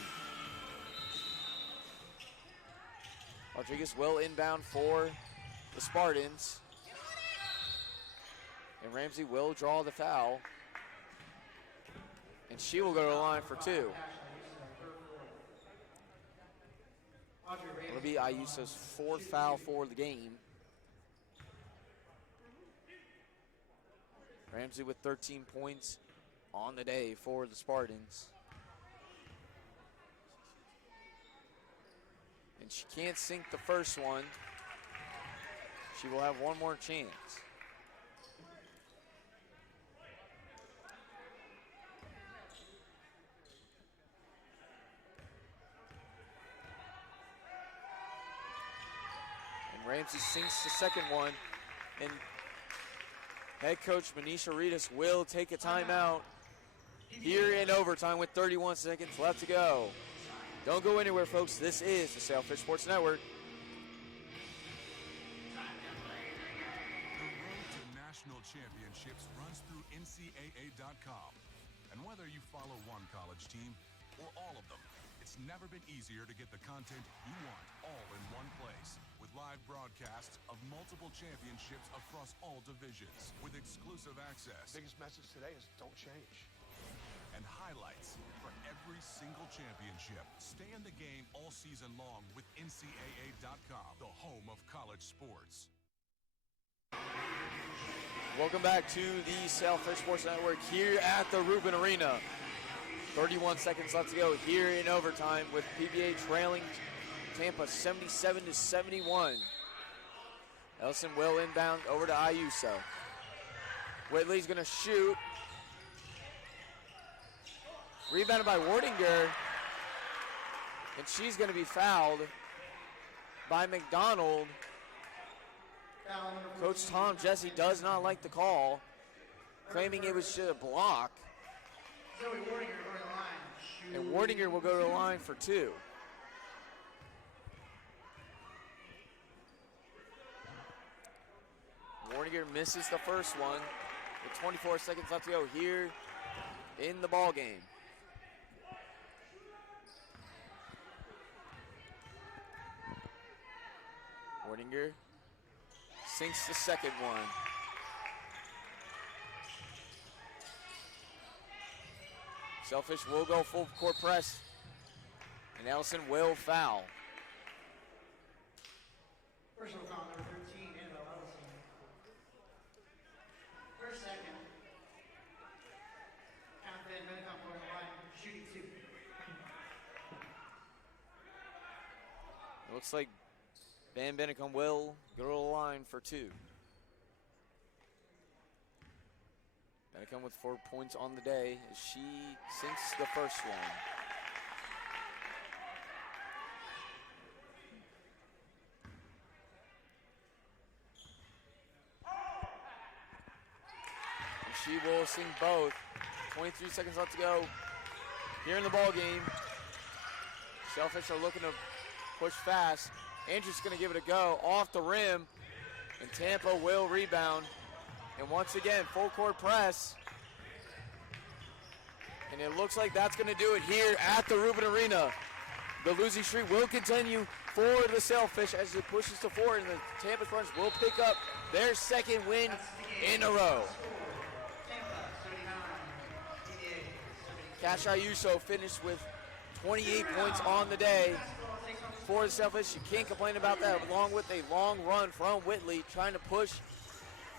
Rodriguez will inbound for the Spartans. And Ramsey will draw the foul. And she will go to the line for 2. It'll be Ayuso's 4th foul for the game. Ramsey with 13 points on the day for the Spartans. And she can't sink the first one. She will have one more chance. Ramsey sinks the second one, and head coach Manisha Ritas will take a timeout here in overtime with 31 seconds left to go. Don't go anywhere, folks. This is the Sailfish Sports Network. The road to national championships runs through NCAA.com. And whether you follow one college team or all of them, it's never been easier to get the content you want all in one place. With live broadcasts of multiple championships across all divisions, with exclusive access. Biggest message today is don't change. And highlights for every single championship. Stay in the game all season long with NCAA.com, the home of college sports. Welcome back to the Sailfish Sports Network here at the Rubin Arena. 31 seconds left to go here in overtime with PBA trailing Tampa 77-71. Ellison will inbound over to Ayuso. Whitley's going to shoot. Rebounded by Wardinger. And she's going to be fouled by McDonald. Coach Tom Jesse does not like the call, claiming it was just a block. And Wardinger will go to the line for 2. Wardinger misses the first one with 24 seconds left to go here in the ball game. Wardinger sinks the second one. Selfish will go full court press, and Ellison will foul. Personal foul number 13, Annabelle Ellison. First second. Count then, Medicom going to the line, shooting 2. It looks like Van Bennicum will go to the line for 2. Bennicum with 4 points on the day as she sinks the first one. And she will sink both. 23 seconds left to go here in the ball game. Selfish are looking to push fast. Andrews going to give it a go off the rim, and Tampa will rebound. And once again, full court press. And it looks like that's going to do it here at the Rubin Arena. The losing streak will continue for the Sailfish as it pushes to 4, and the Tampa Spartans will pick up their second win in a row. Cash Ayuso finished with 28 points on the day for the Sailfish. You can't complain about that, along with a long run from Whitley trying to push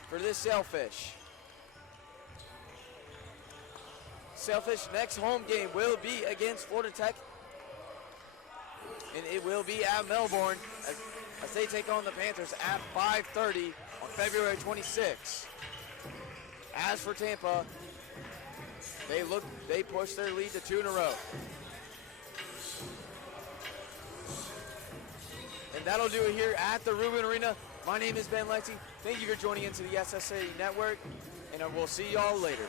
for this Sailfish. Sailfish next home game will be against Florida Tech, and it will be at Melbourne as they take on the Panthers at 5:30 on February 26th. As for Tampa, they push their lead to 2 in a row. And that'll do it here at the Rubin Arena. My name is Ben Lexi. Thank you for joining into the SSA Network, and we'll see y'all later.